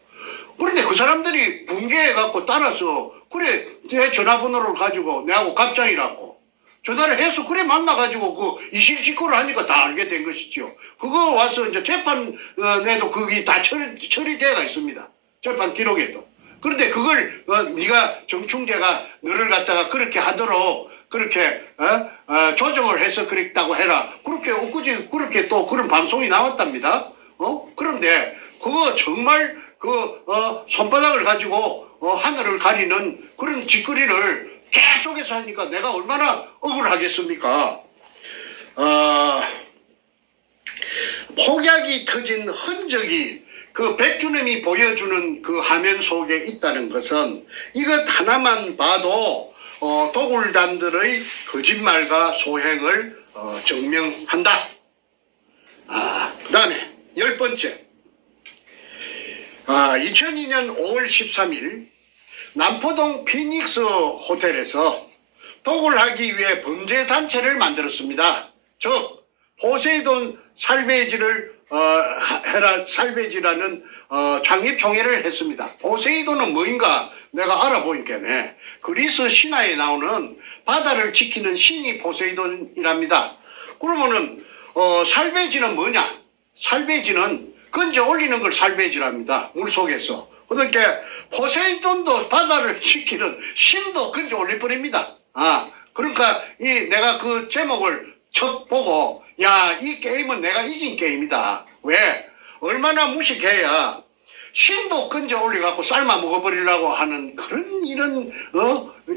그런데 그 사람들이 붕괴해갖고 따라서 그래 내 전화번호를 가지고 내하고 갑장이라고 전화를 해서 그래 만나가지고 이실직고를 하니까 다 알게 된 것이죠. 그거 와서 이제 재판에도 그게 다 처리돼가 있습니다. 재판 기록에도. 그런데 그걸 네가 정충재가 너를 갖다가 그렇게 하도록 그렇게 조정을 해서 그랬다고 해라. 그렇게 엊그제 그렇게 또 그런 방송이 나왔답니다. 그런데 그거 정말 손바닥을 가지고 하늘을 가리는 그런 짓거리를 계속해서 하니까 내가 얼마나 억울하겠습니까? 폭약이 터진 흔적이 백주님이 보여주는 화면 속에 있다는 것은 이것 하나만 봐도 도굴단들의 거짓말과 소행을 증명한다. 그 다음에 10번째 2002년 5월 13일 남포동 피닉스 호텔에서 도굴하기 위해 범죄단체를 만들었습니다. 즉 포세이돈 살베이지를 살베이지라는 창립총회를 했습니다. 포세이돈은 뭐인가 내가 알아보니까네 그리스 신화에 나오는 바다를 지키는 신이 포세이돈이랍니다. 그러면은 살베지는 뭐냐? 살베지는 건져 올리는 걸 살베지랍니다. 물속에서. 그러니까 포세이돈도 바다를 지키는 신도 건져 올릴 뻔입니다. 그러니까 내가 그 제목을 첫 보고 야, 이 게임은 내가 이긴 게임이다. 왜? 얼마나 무식해야 신도 건져 올려갖고 삶아 먹어버리려고 하는 그런 이런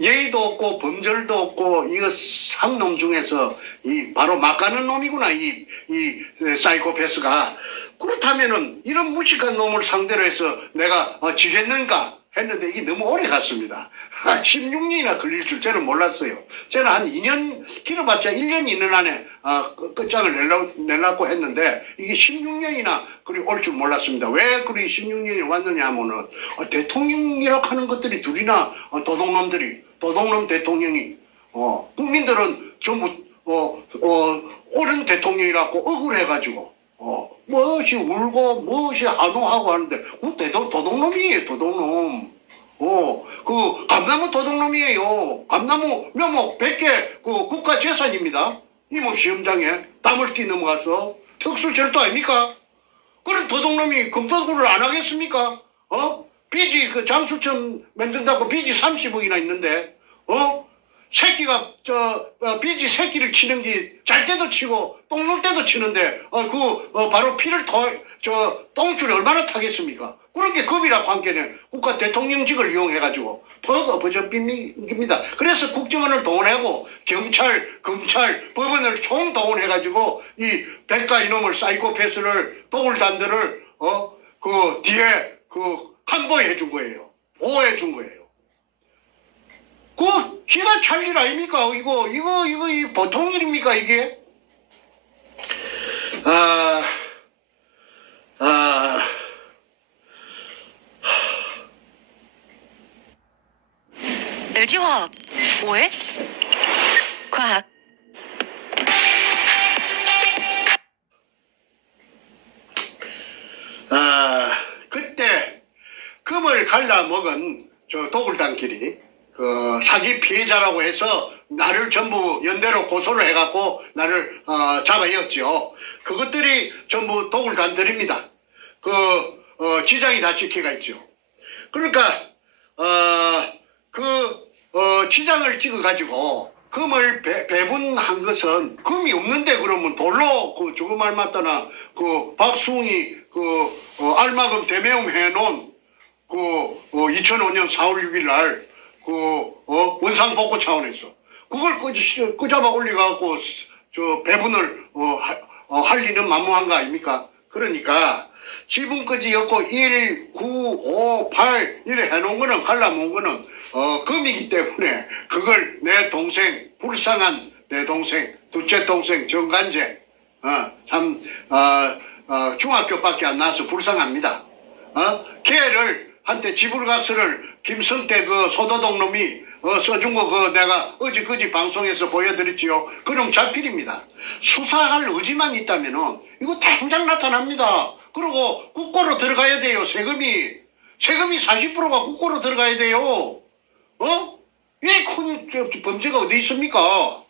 예의도 없고 범절도 없고 이거 상놈 중에서 바로 막 가는 놈이구나 이 사이코패스가. 그렇다면은 이런 무식한 놈을 상대로 해서 내가 지겠는가 했는데 이게 너무 오래 갔습니다. 16년이나 걸릴 줄 저는 몰랐어요. 저는 한 2년 길어봤자 1년 있는 안에 끝장을 내려고 했는데 이게 16년이나 그리 올 줄 몰랐습니다. 왜 그리 16년이 왔느냐 하면은 대통령이라고 하는 것들이 둘이나 도둑놈 대통령이 국민들은 전부 옳은 대통령이라고 억울해가지고 무엇이 울고 무엇이 한호하고 하는데 도둑놈이에요. 도둑놈. 그 감나무 도둑놈이에요. 감나무 묘목 100개 그 국가재산입니다. 임업시험장에 담을 끼 넘어가서 특수절도 아닙니까? 그런 도둑놈이 금도구를 안 하겠습니까? 빚이 그 장수천 만든다고 빚이 30억이나 있는데 새끼가 빚이 새끼를 치는 게 잘 때도 치고 똥 놀 때도 치는데 바로 피를 똥줄이 얼마나 타겠습니까? 그런 게 겁이라고 한 게는 국가 대통령직을 이용해가지고 버거버저입니다. 그래서 국정원을 동원하고 경찰, 검찰, 법원을 총동원해가지고 이 백가 이놈을 사이코패스를 도굴단들을 그 뒤에 간보해 준 거예요. 보호해 준 거예요. 그 기가 찰 일 아닙니까? 이거 보통 일입니까 이게? LG화학 뭐해? 과학. 그때 금을 갈라먹은 저 도굴단끼리 그 사기 피해자라고 해서 나를 전부 연대로 고소를 해갖고 나를 잡아였죠. 그것들이 전부 도굴단들입니다. 지장이 다 찍혀가 있죠. 그러니까 지장을 찍어가지고 금을 배분한 것은 금이 없는데 그러면 돌로 죽음 알맞다나 박수웅이 알마금 대매움 해놓은 2005년 4월 6일 날 원상복구 차원에서 그걸 끄잡아 올려갖고 배분을 할 일은 만무한 거 아닙니까? 그러니까 지분까지 엮고 1, 9, 5, 8 이래 해놓은 거는 갈라놓은 거는 금이기 때문에 그걸 내 동생 불쌍한 내 동생 둘째 동생 정간재 중학교밖에 안 나와서 불쌍합니다. 걔를 한테 지불각서를 김성태 소도동 놈이 써준 거 내가 어제 방송에서 보여드렸지요. 그럼 자필입니다. 수사할 의지만 있다면은 이거 당장 나타납니다. 그리고 국고로 들어가야 돼요. 세금이 40%가 국고로 들어가야 돼요. 이 큰 범죄가 어디 있습니까?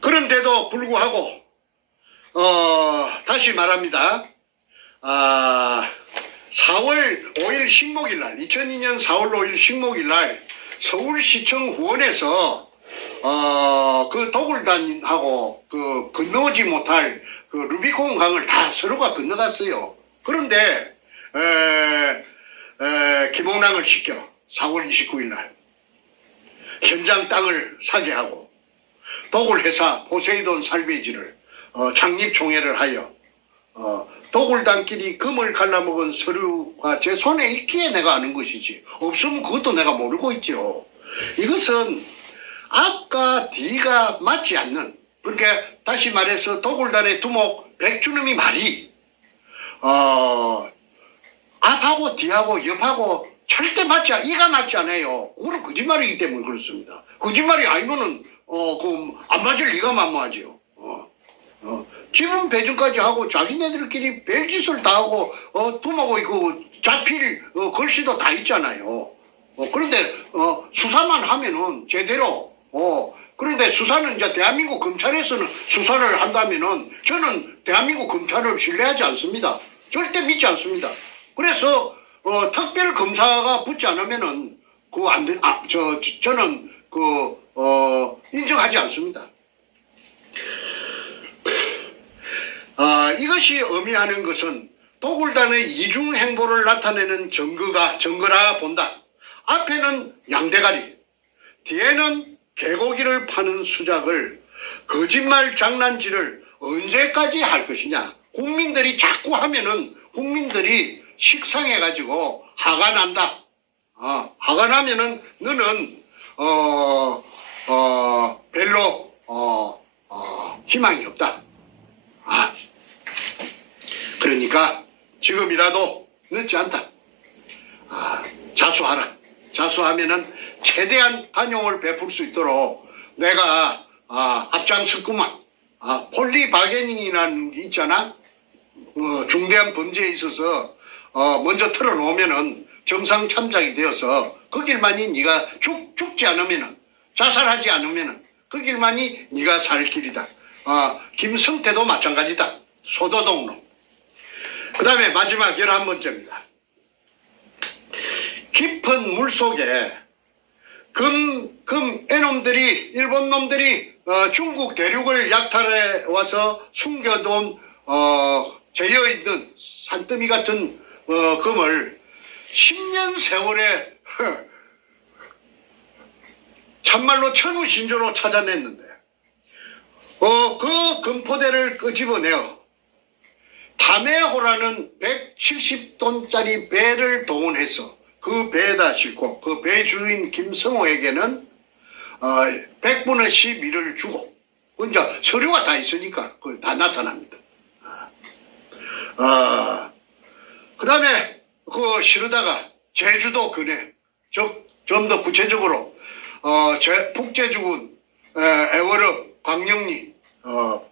그런데도 불구하고 다시 말합니다. 4월 5일 식목일 날 2002년 4월 5일 식목일 날 서울시청 후원에서 그 도굴단하고 건너오지 못할 루비콘 강을 다 서로가 건너갔어요. 그런데 김홍랑을 시켜 4월 29일 날 현장 땅을 사게 하고 도굴회사 포세이돈 살베이지를 창립총회를 하여 도굴단끼리 금을 갈라먹은 서류가 제 손에 있기에 내가 아는 것이지 없으면 그것도 내가 모르고 있죠. 이것은 앞과 뒤가 맞지 않는, 그러니까 다시 말해서 도굴단의 두목 백주놈이 말이 앞하고 뒤하고 옆하고 절대 이가 맞지 않아요. 그건 거짓말이기 때문에 그렇습니다. 거짓말이 아니면은 안 맞을 리가 만무하죠. 지분 배정까지 하고 자기네들끼리 별짓을 다 하고 두목의 그 자필 글씨도 다 있잖아요. 그런데 수사만 하면은 제대로 그런데 수사는 이제 대한민국 검찰에서는 수사를 한다면은 저는 대한민국 검찰을 신뢰하지 않습니다. 절대 믿지 않습니다. 그래서 특별 검사가 붙지 않으면은 저는 인정하지 않습니다. 이것이 의미하는 것은 도굴단의 이중 행보를 나타내는 증거라 본다. 앞에는 양대가리, 뒤에는 개고기를 파는 수작을 거짓말 장난질을 언제까지 할 것이냐. 국민들이 자꾸 하면은 국민들이 식상해가지고 화가 난다. 화가 나면은 너는 별로 희망이 없다. 그러니까 지금이라도 늦지 않다. 자수하라. 자수하면은 최대한 관용을 베풀 수 있도록 내가 앞장섰구만. 폴리바게닝이라는 게 있잖아. 중대한 범죄에 있어서 먼저 털어놓으면은 정상 참작이 되어서 그 길만이 네가 죽지 않으면은 자살하지 않으면은 그 길만이 네가 살 길이다. 김성태도 마찬가지다. 소도동로. 그 다음에 마지막 11번째입니다. 깊은 물속에 애놈들이 일본 놈들이 중국 대륙을 약탈해 와서 숨겨둔 재여있는 산더미 같은 금을 10년 세월에 참말로 천우신조로 찾아냈는데 그 금포대를 끄집어내어 타메호라는 170톤짜리 배를 동원해서 그 배에다 싣고 그 배 주인 김성호에게는 100분의 11을 주고 이제 서류가 다 있으니까 그 다 나타납니다. 그 다음에 실으다가 제주도 근해 좀 더 구체적으로 북제주군 애월읍 광영리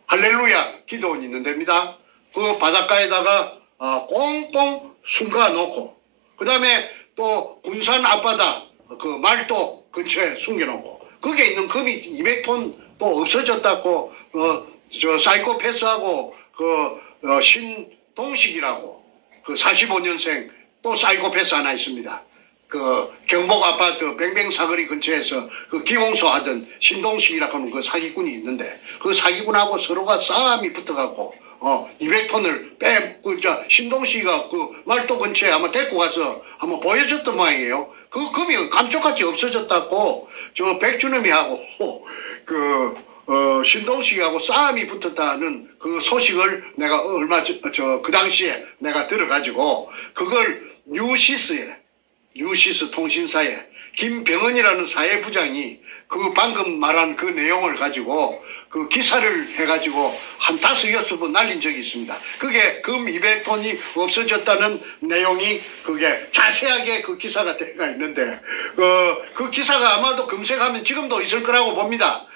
할렐루야 기도원이 있는 데입니다. 그 바닷가에다가 꽁꽁 숨가 놓고 그 다음에 또 군산 앞바다 그 말도 근처에 숨겨놓고 거기에 있는 금이 200톤 또 없어졌다고 사이코패스하고 신동식이라고 45년생 또 사이코패스 하나 있습니다. 경복 아파트 뱅뱅 사거리 근처에서 기공소 하던 신동식이라고 하는 그 사기꾼이 있는데 그 사기꾼하고 서로가 싸움이 붙어갖고 200톤을 신동식이가 말도 근처에 아마 데리고 가서 한번 보여줬던 모양이에요. 그 금이 감쪽같이 없어졌다고 백준음이하고 신동식이하고 싸움이 붙었다는 그 소식을 내가 그 당시에 내가 들어가지고 그걸 뉴시스 통신사에 김병헌이라는 사회부장이 방금 말한 그 내용을 가지고 그 기사를 해가지고 한 5-6번 날린 적이 있습니다. 그게 금 200톤이 없어졌다는 내용이 그게 자세하게 그 기사가 되어 있는데 그 기사가 아마도 검색하면 지금도 있을 거라고 봅니다.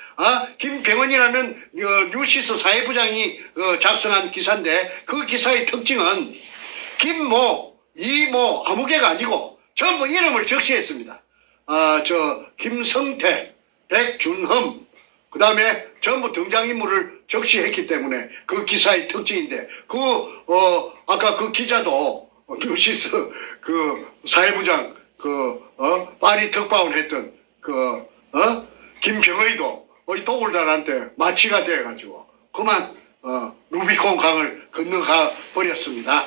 김병헌이라는 뉴시스 사회부장이 작성한 기사인데 그 기사의 특징은 김모, 이모 아무 개가 아니고 전부 이름을 적시했습니다. 김성태, 백준흠 그 다음에 전부 등장인물을 적시했기 때문에 그 기사의 특징인데 아까 그 기자도 뉴시스 사회부장 파리 특파원 했던 김병의도 도굴단한테 마취가 돼가지고 그만 루비콘 강을 건너가 버렸습니다.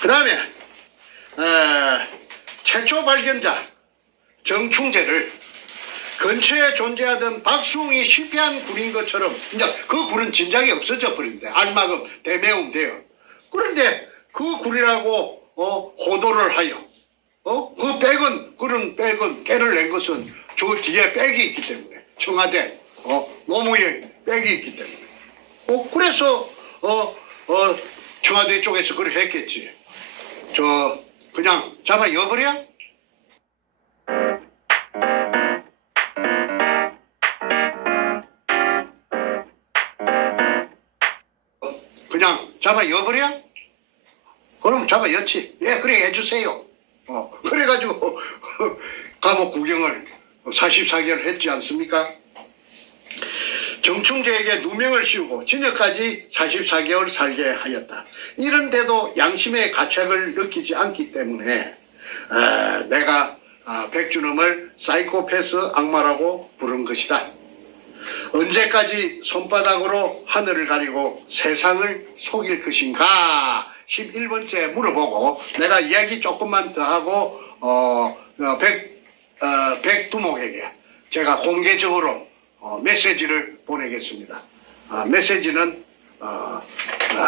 그 다음에 최초 발견자 정충재를 근처에 존재하던 박수홍이 실패한 굴인 것처럼 이제 그 굴은 진작에 없어져 버린대. 알마금 대매움돼요. 그런데 그 굴이라고 호도를 하여 그런 백은 깨를 낸 것은 저 뒤에 백이 있기 때문에 청와대 노무현 백이 있기 때문에 그래서 청와대 쪽에서 그걸 했겠지. 그냥 잡아 여버려? 잡아 여버려? 그럼 잡아 였지. 예, 그래 해주세요. 그래가지고 감옥 구경을 44개월 했지 않습니까? 정충재에게 누명을 씌우고 징역까지 44개월 살게 하였다. 이런데도 양심의 가책을 느끼지 않기 때문에 내가 백준엄을 사이코패스 악마라고 부른 것이다. 언제까지 손바닥으로 하늘을 가리고 세상을 속일 것인가 11번째 물어보고 내가 이야기 조금만 더 하고 백두목에게 제가 공개적으로 메시지를 보내겠습니다. 메시지는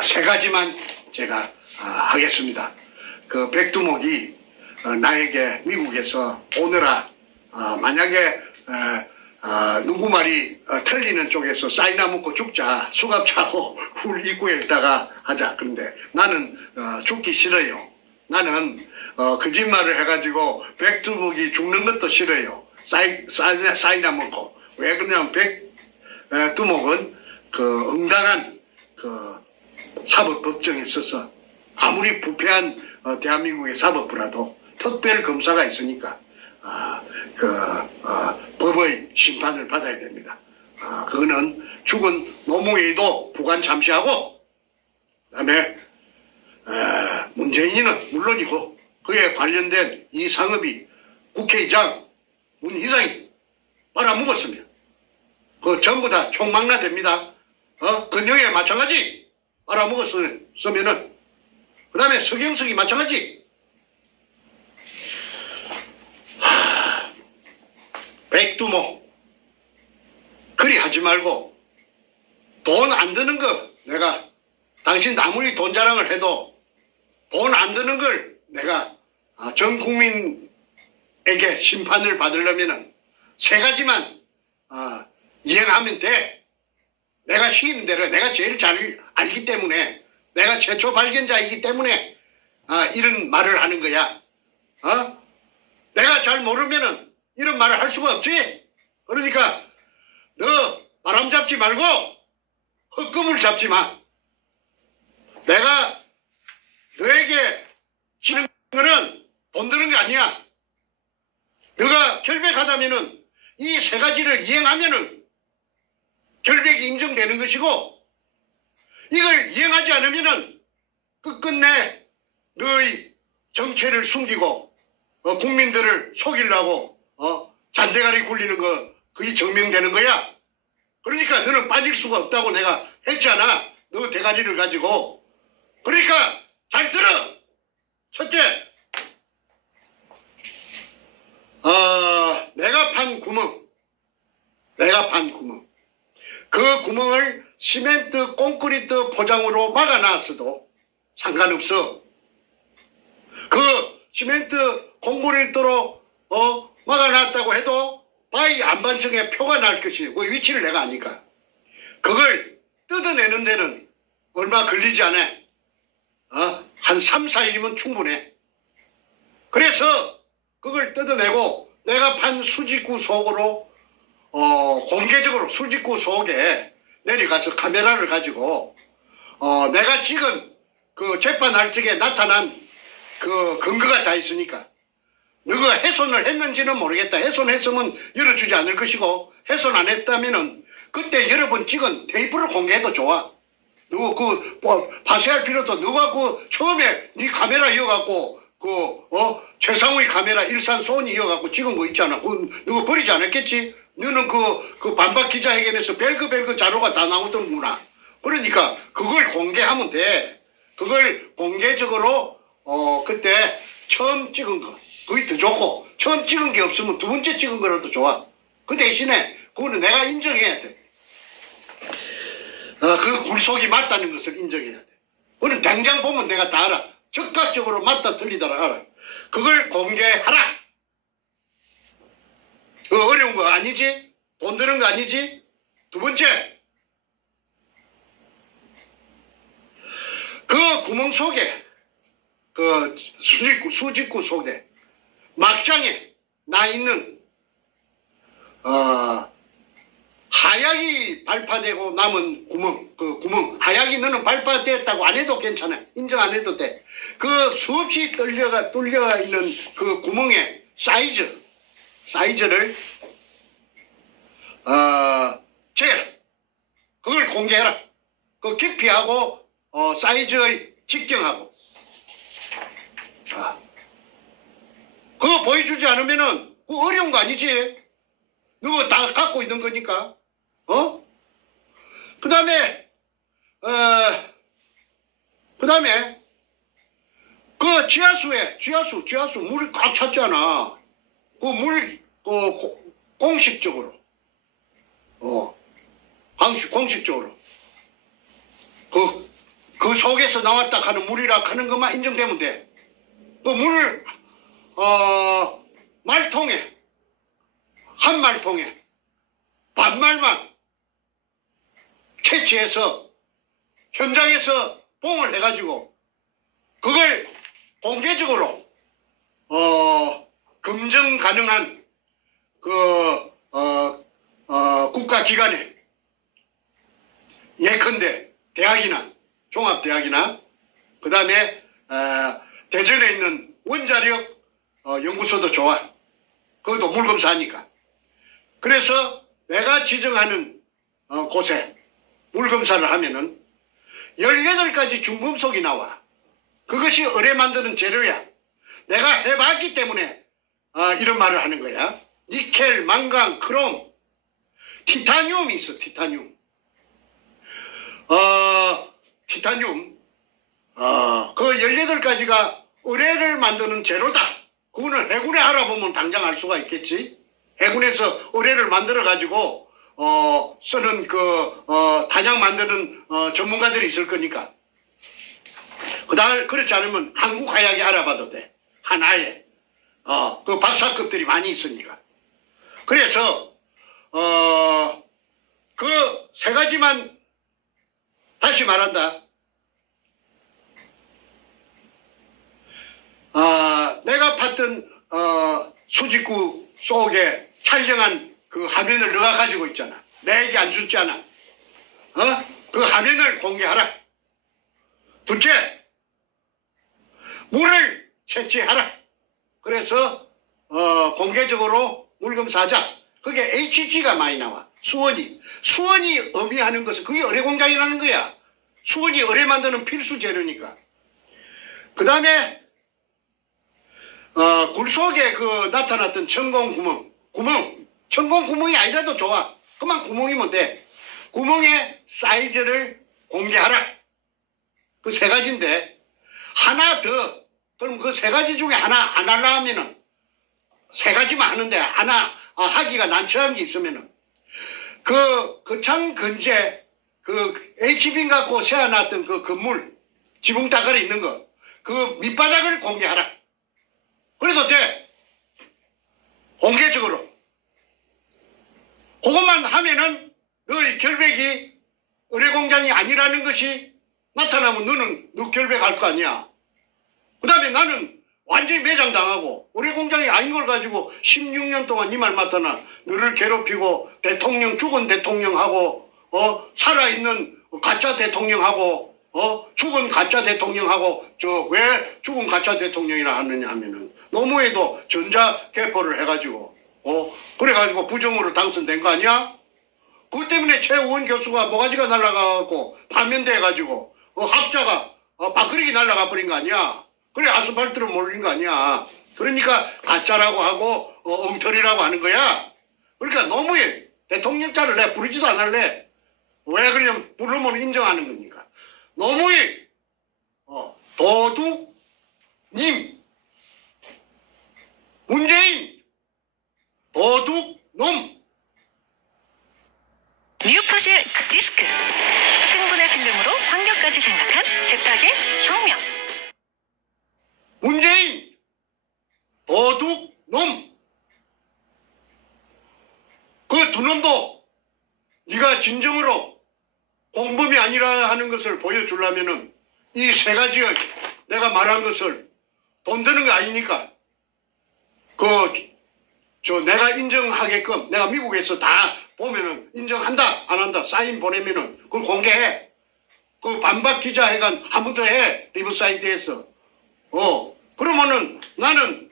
세 가지만 제가 하겠습니다. 그 백두목이 나에게 미국에서 오너라 만약에 누구 말이 틀리는 쪽에서 사이나 먹고 죽자 수갑 차고 울 입구에 있다가 하자. 그런데 나는 죽기 싫어요. 나는 거짓말을 해가지고 백두목이 죽는 것도 싫어요. 사이나 먹고. 왜 그러냐면 백두목은 그 응당한 그 사법법정에 있어서 아무리 부패한 대한민국의 사법부라도 특별검사가 있으니까 법의 심판을 받아야 됩니다. 그거는 죽은 노무현도 부관 잠시하고 그다음에 문재인은 물론이고 그에 관련된 이 상업이 국회의장 문희상이 빨아먹었으면 그 전부 다 총망라됩니다. 건영에 마찬가지 빨아먹었으면은 그 다음에 서경석이 마찬가지. 백두목 그리 하지 말고 돈 안 드는 거 내가 당신 아무리 돈 자랑을 해도 돈 안 드는 걸 내가 전 국민에게 심판을 받으려면은 세 가지만 이행하면 돼. 내가 시키는 대로 내가 제일 잘 알기 때문에 내가 최초 발견자이기 때문에 이런 말을 하는 거야. 내가 잘 모르면은 이런 말을 할 수가 없지. 그러니까 너 바람 잡지 말고 헛금을 잡지 마. 내가 너에게 치는 거는 돈 드는 게 아니야. 너가 결백하다면은 이 세 가지를 이행하면은 결백이 인정되는 것이고 이걸 이행하지 않으면은 끝끝내 너의 정체를 숨기고 국민들을 속이려고 잔대가리 굴리는 거 그게 증명되는 거야. 그러니까 너는 빠질 수가 없다고 내가 했잖아. 너 대가리를 가지고. 그러니까 잘 들어. 첫째, 내가 판 구멍. 그 구멍을 시멘트 콘크리트 포장으로 막아놨어도 상관없어. 그 시멘트 콘크리트로 막아놨다고 해도 바위 안반층에 표가 날 것이고 그 위치를 내가 아니까 그걸 뜯어내는 데는 얼마 걸리지 않아. 한 3, 4일이면 충분해. 그래서 그걸 뜯어내고 내가 판 수직구 속으로 공개적으로 수직구 속에 내려가서 카메라를 가지고 내가 찍은 그 재판할 적에 나타난 그 근거가 다 있으니까 너가 훼손을 했는지는 모르겠다. 훼손했으면 열어주지 않을 것이고 훼손 안 했다면은 그때 여러 번 찍은 테이프를 공개해도 좋아. 너 파쇄할 필요도 누가 처음에 네 카메라 이어갖고 최상우의 카메라 일산 소니 이어갖고 찍은 거 있잖아. 누가 버리지 않았겠지? 너는 그 반박 기자회견에서 별거 자료가 다 나오던구나. 그러니까 그걸 공개하면 돼. 그걸 공개적으로 그때 처음 찍은 거 그게 더 좋고 처음 찍은 게 없으면 두 번째 찍은 거라도 좋아. 그 대신에 그거는 내가 인정해야 돼. 그 굴속이 맞다는 것을 인정해야 돼. 그건 당장 보면 내가 다 알아. 즉각적으로 맞다 틀리다를 알아. 그걸 공개하라. 그거 어려운 거 아니지? 돈 드는 거 아니지? 두 번째, 그 구멍 속에 그 수직구 속에 막장에 나 있는 하약이 발파되고 남은 구멍, 그 구멍, 하약이 너는 발파됐다고 안 해도 괜찮아. 인정 안 해도 돼. 그 수없이 뚫려 있는 그 구멍의 사이즈를, 재라. 그걸 공개해라. 그 깊이하고, 사이즈의 직경하고. 그거 보여주지 않으면은, 그거 어려운 거 아니지? 너가 다 갖고 있는 거니까. 그 다음에, 그 지하수 물이 꽉 찼잖아. 그 물, 공식적으로. 공식적으로. 그 속에서 나왔다 하는 물이라 하는 것만 인정되면 돼. 그 물을, 한 말통에, 반말만 채취해서 현장에서 봉을 해가지고 그걸 공개적으로 검증 가능한 국가기관에 예컨대 대학이나 종합대학이나 그 다음에 대전에 있는 원자력 연구소도 좋아. 거기도 물검사하니까. 그래서 내가 지정하는 곳에 물검사를 하면은 18가지 중금속이 나와. 그것이 의뢰 만드는 재료야. 내가 해봤기 때문에 이런 말을 하는 거야. 니켈, 망강, 크롬, 티타늄이 있어. 티타늄. 그 18가지가 의뢰를 만드는 재료다. 그거는 해군에 알아보면 당장 알 수가 있겠지. 해군에서 의뢰를 만들어 가지고 쓰는 단약 만드는 전문가들이 있을 거니까. 그다음에 그렇지 않으면 한국 하약이 알아봐도 돼. 하나에 그 박사급들이 많이 있으니까. 그래서 그 세 가지만 다시 말한다. 내가 봤던 수직구 속에 촬영한 그 화면을 너가 가지고 있잖아. 내게 안 줬잖아. 그 화면을 공개하라. 둘째, 물을 채취하라. 그래서 공개적으로 물검사하자. 그게 HG가 많이 나와. 수원이 의미하는 것은 그게 의뢰공장이라는 거야. 수원이 의뢰 만드는 필수 재료니까. 그 다음에 굴 속에 나타났던 천공구멍이 아니라도 좋아. 그만 구멍이면 돼. 구멍의 사이즈를 공개하라. 그 세 가지인데 하나 더. 그럼 그 세 가지 중에 하나 안 하려 하면은 세 가지만 하는데 하나 하기가 난처한 게 있으면은 거창 근제 HB 갖고 세워놨던 그 건물 지붕 다가리 있는 거 그 밑바닥을 공개하라. 그래도 돼. 공개적으로. 그것만 하면은 너의 결백이 의뢰공장이 아니라는 것이 나타나면 너 결백할 거 아니야. 그 다음에 나는 완전히 매장당하고 의뢰공장이 아닌 걸 가지고 16년 동안 네 말 맞다나 너를 괴롭히고 죽은 대통령하고 살아있는 가짜 대통령하고 죽은 가짜 대통령하고 왜 죽은 가짜 대통령이라 하느냐 하면은 노무해도 전자개포를 해가지고 그래가지고 부정으로 당선된 거 아니야? 그것 때문에 최우원 교수가 모가지가 날아가고 파면돼가지고 학자가 밥그릇이 날아가 버린 거 아니야? 그래 아스팔트를 몰린 거 아니야? 그러니까 가짜라고 하고 엉터리라고 하는 거야. 그러니까 노무해 대통령자를 내 부르지도 않을래. 왜 그러냐면 부르면 인정하는 거니까. 노무해 도둑님 문재인 도둑놈. 뉴퍼실 디스크. 생분해 필름으로 환경까지 생각한 세탁의 혁명. 문재인 도둑놈. 그 두 놈도 네가 진정으로 공범이 아니라 하는 것을 보여주려면은 이 세 가지의 내가 말한 것을 돈 드는 거 아니니까 내가 인정하게끔 내가 미국에서 다 보면은 인정한다 안 한다 사인 보내면은 그걸 공개해. 그 반박 기자회견 한 번 더 해. 리버사이드에서. 그러면은 나는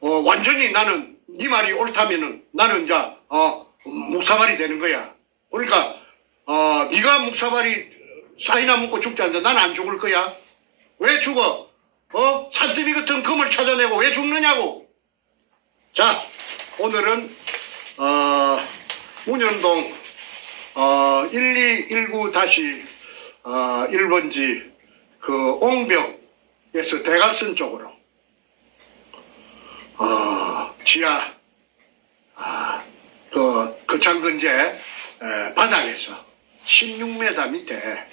완전히 나는 네 말이 옳다면은 나는 이제 묵사발이 되는 거야. 그러니까 네가 묵사발이 사이나 먹고 죽지 않는데 난 안 죽을 거야. 왜 죽어? 산더미 같은 금을 찾아내고 왜 죽느냐고. 자, 오늘은 문현동 1219-1번지 그 옹벽에서 대각선 쪽으로 지하 그 창근제 바닥에서 16m 밑에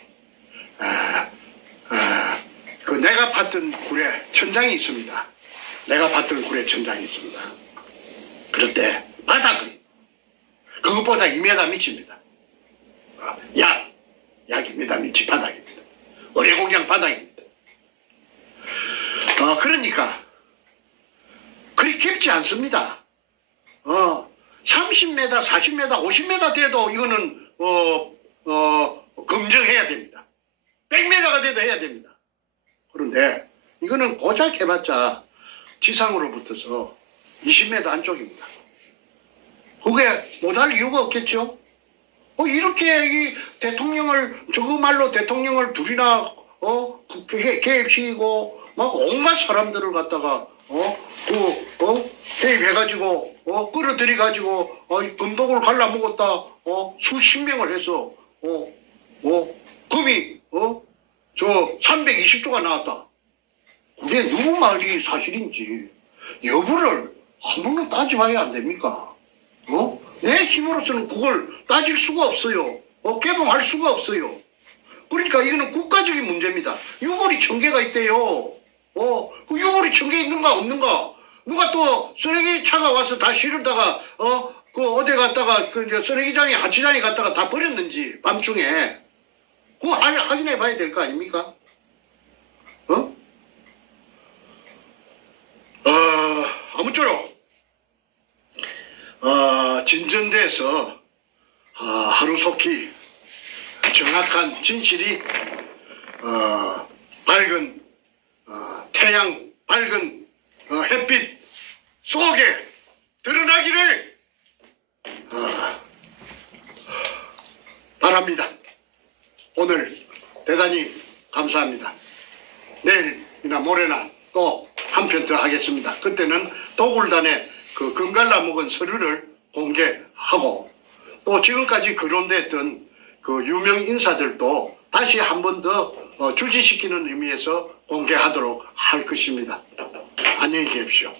그 내가 봤던 굴에 천장이 있습니다. 내가 봤던 굴에 천장이 있습니다. 그런데 바닥은 그것보다 2m 밑입니다. 약 2m 밑이 바닥입니다. 어뢰공장 바닥입니다. 그러니까 그리 깊지 않습니다. 30m, 40m, 50m 돼도 이거는 검증해야 됩니다. 100m가 돼도 해야 됩니다. 그런데 이거는 고작 해봤자 지상으로부터서 20m 안쪽입니다. 그게 못할 이유가 없겠죠. 이렇게 이 대통령을 저거 말로 대통령을 둘이나 개입시키고 막 온갖 사람들을 갖다가 개입해가지고 끌어들여가지고 금독을 갈라먹었다 수십 명을 해서 금이 저 320조가 나왔다. 그게 누구 말이 사실인지 여부를 한 번은 따져봐야 안 됩니까? 내 힘으로서는 그걸 따질 수가 없어요. 개봉할 수가 없어요. 그러니까 이거는 국가적인 문제입니다. 유골이 1000개가 있대요. 그 유골이 1000개 있는가 없는가? 누가 또 쓰레기차가 와서 다 실으다가 그 어디 갔다가 그 이제 쓰레기장에 하치장에 갔다가 다 버렸는지 밤중에 그거 확인해 봐야 될 거 아닙니까? 아무쪼록 진전돼서 하루속히 정확한 진실이 밝은 태양 밝은 햇빛 속에 드러나기를 바랍니다. 오늘 대단히 감사합니다. 내일이나 모레나 또 한 편 더 하겠습니다. 그때는 도굴단의 그 금갈라 먹은 서류를 공개하고 또 지금까지 거론됐던 그 유명 인사들도 다시 한 번 더 주지시키는 의미에서 공개하도록 할 것입니다. 안녕히 계십시오.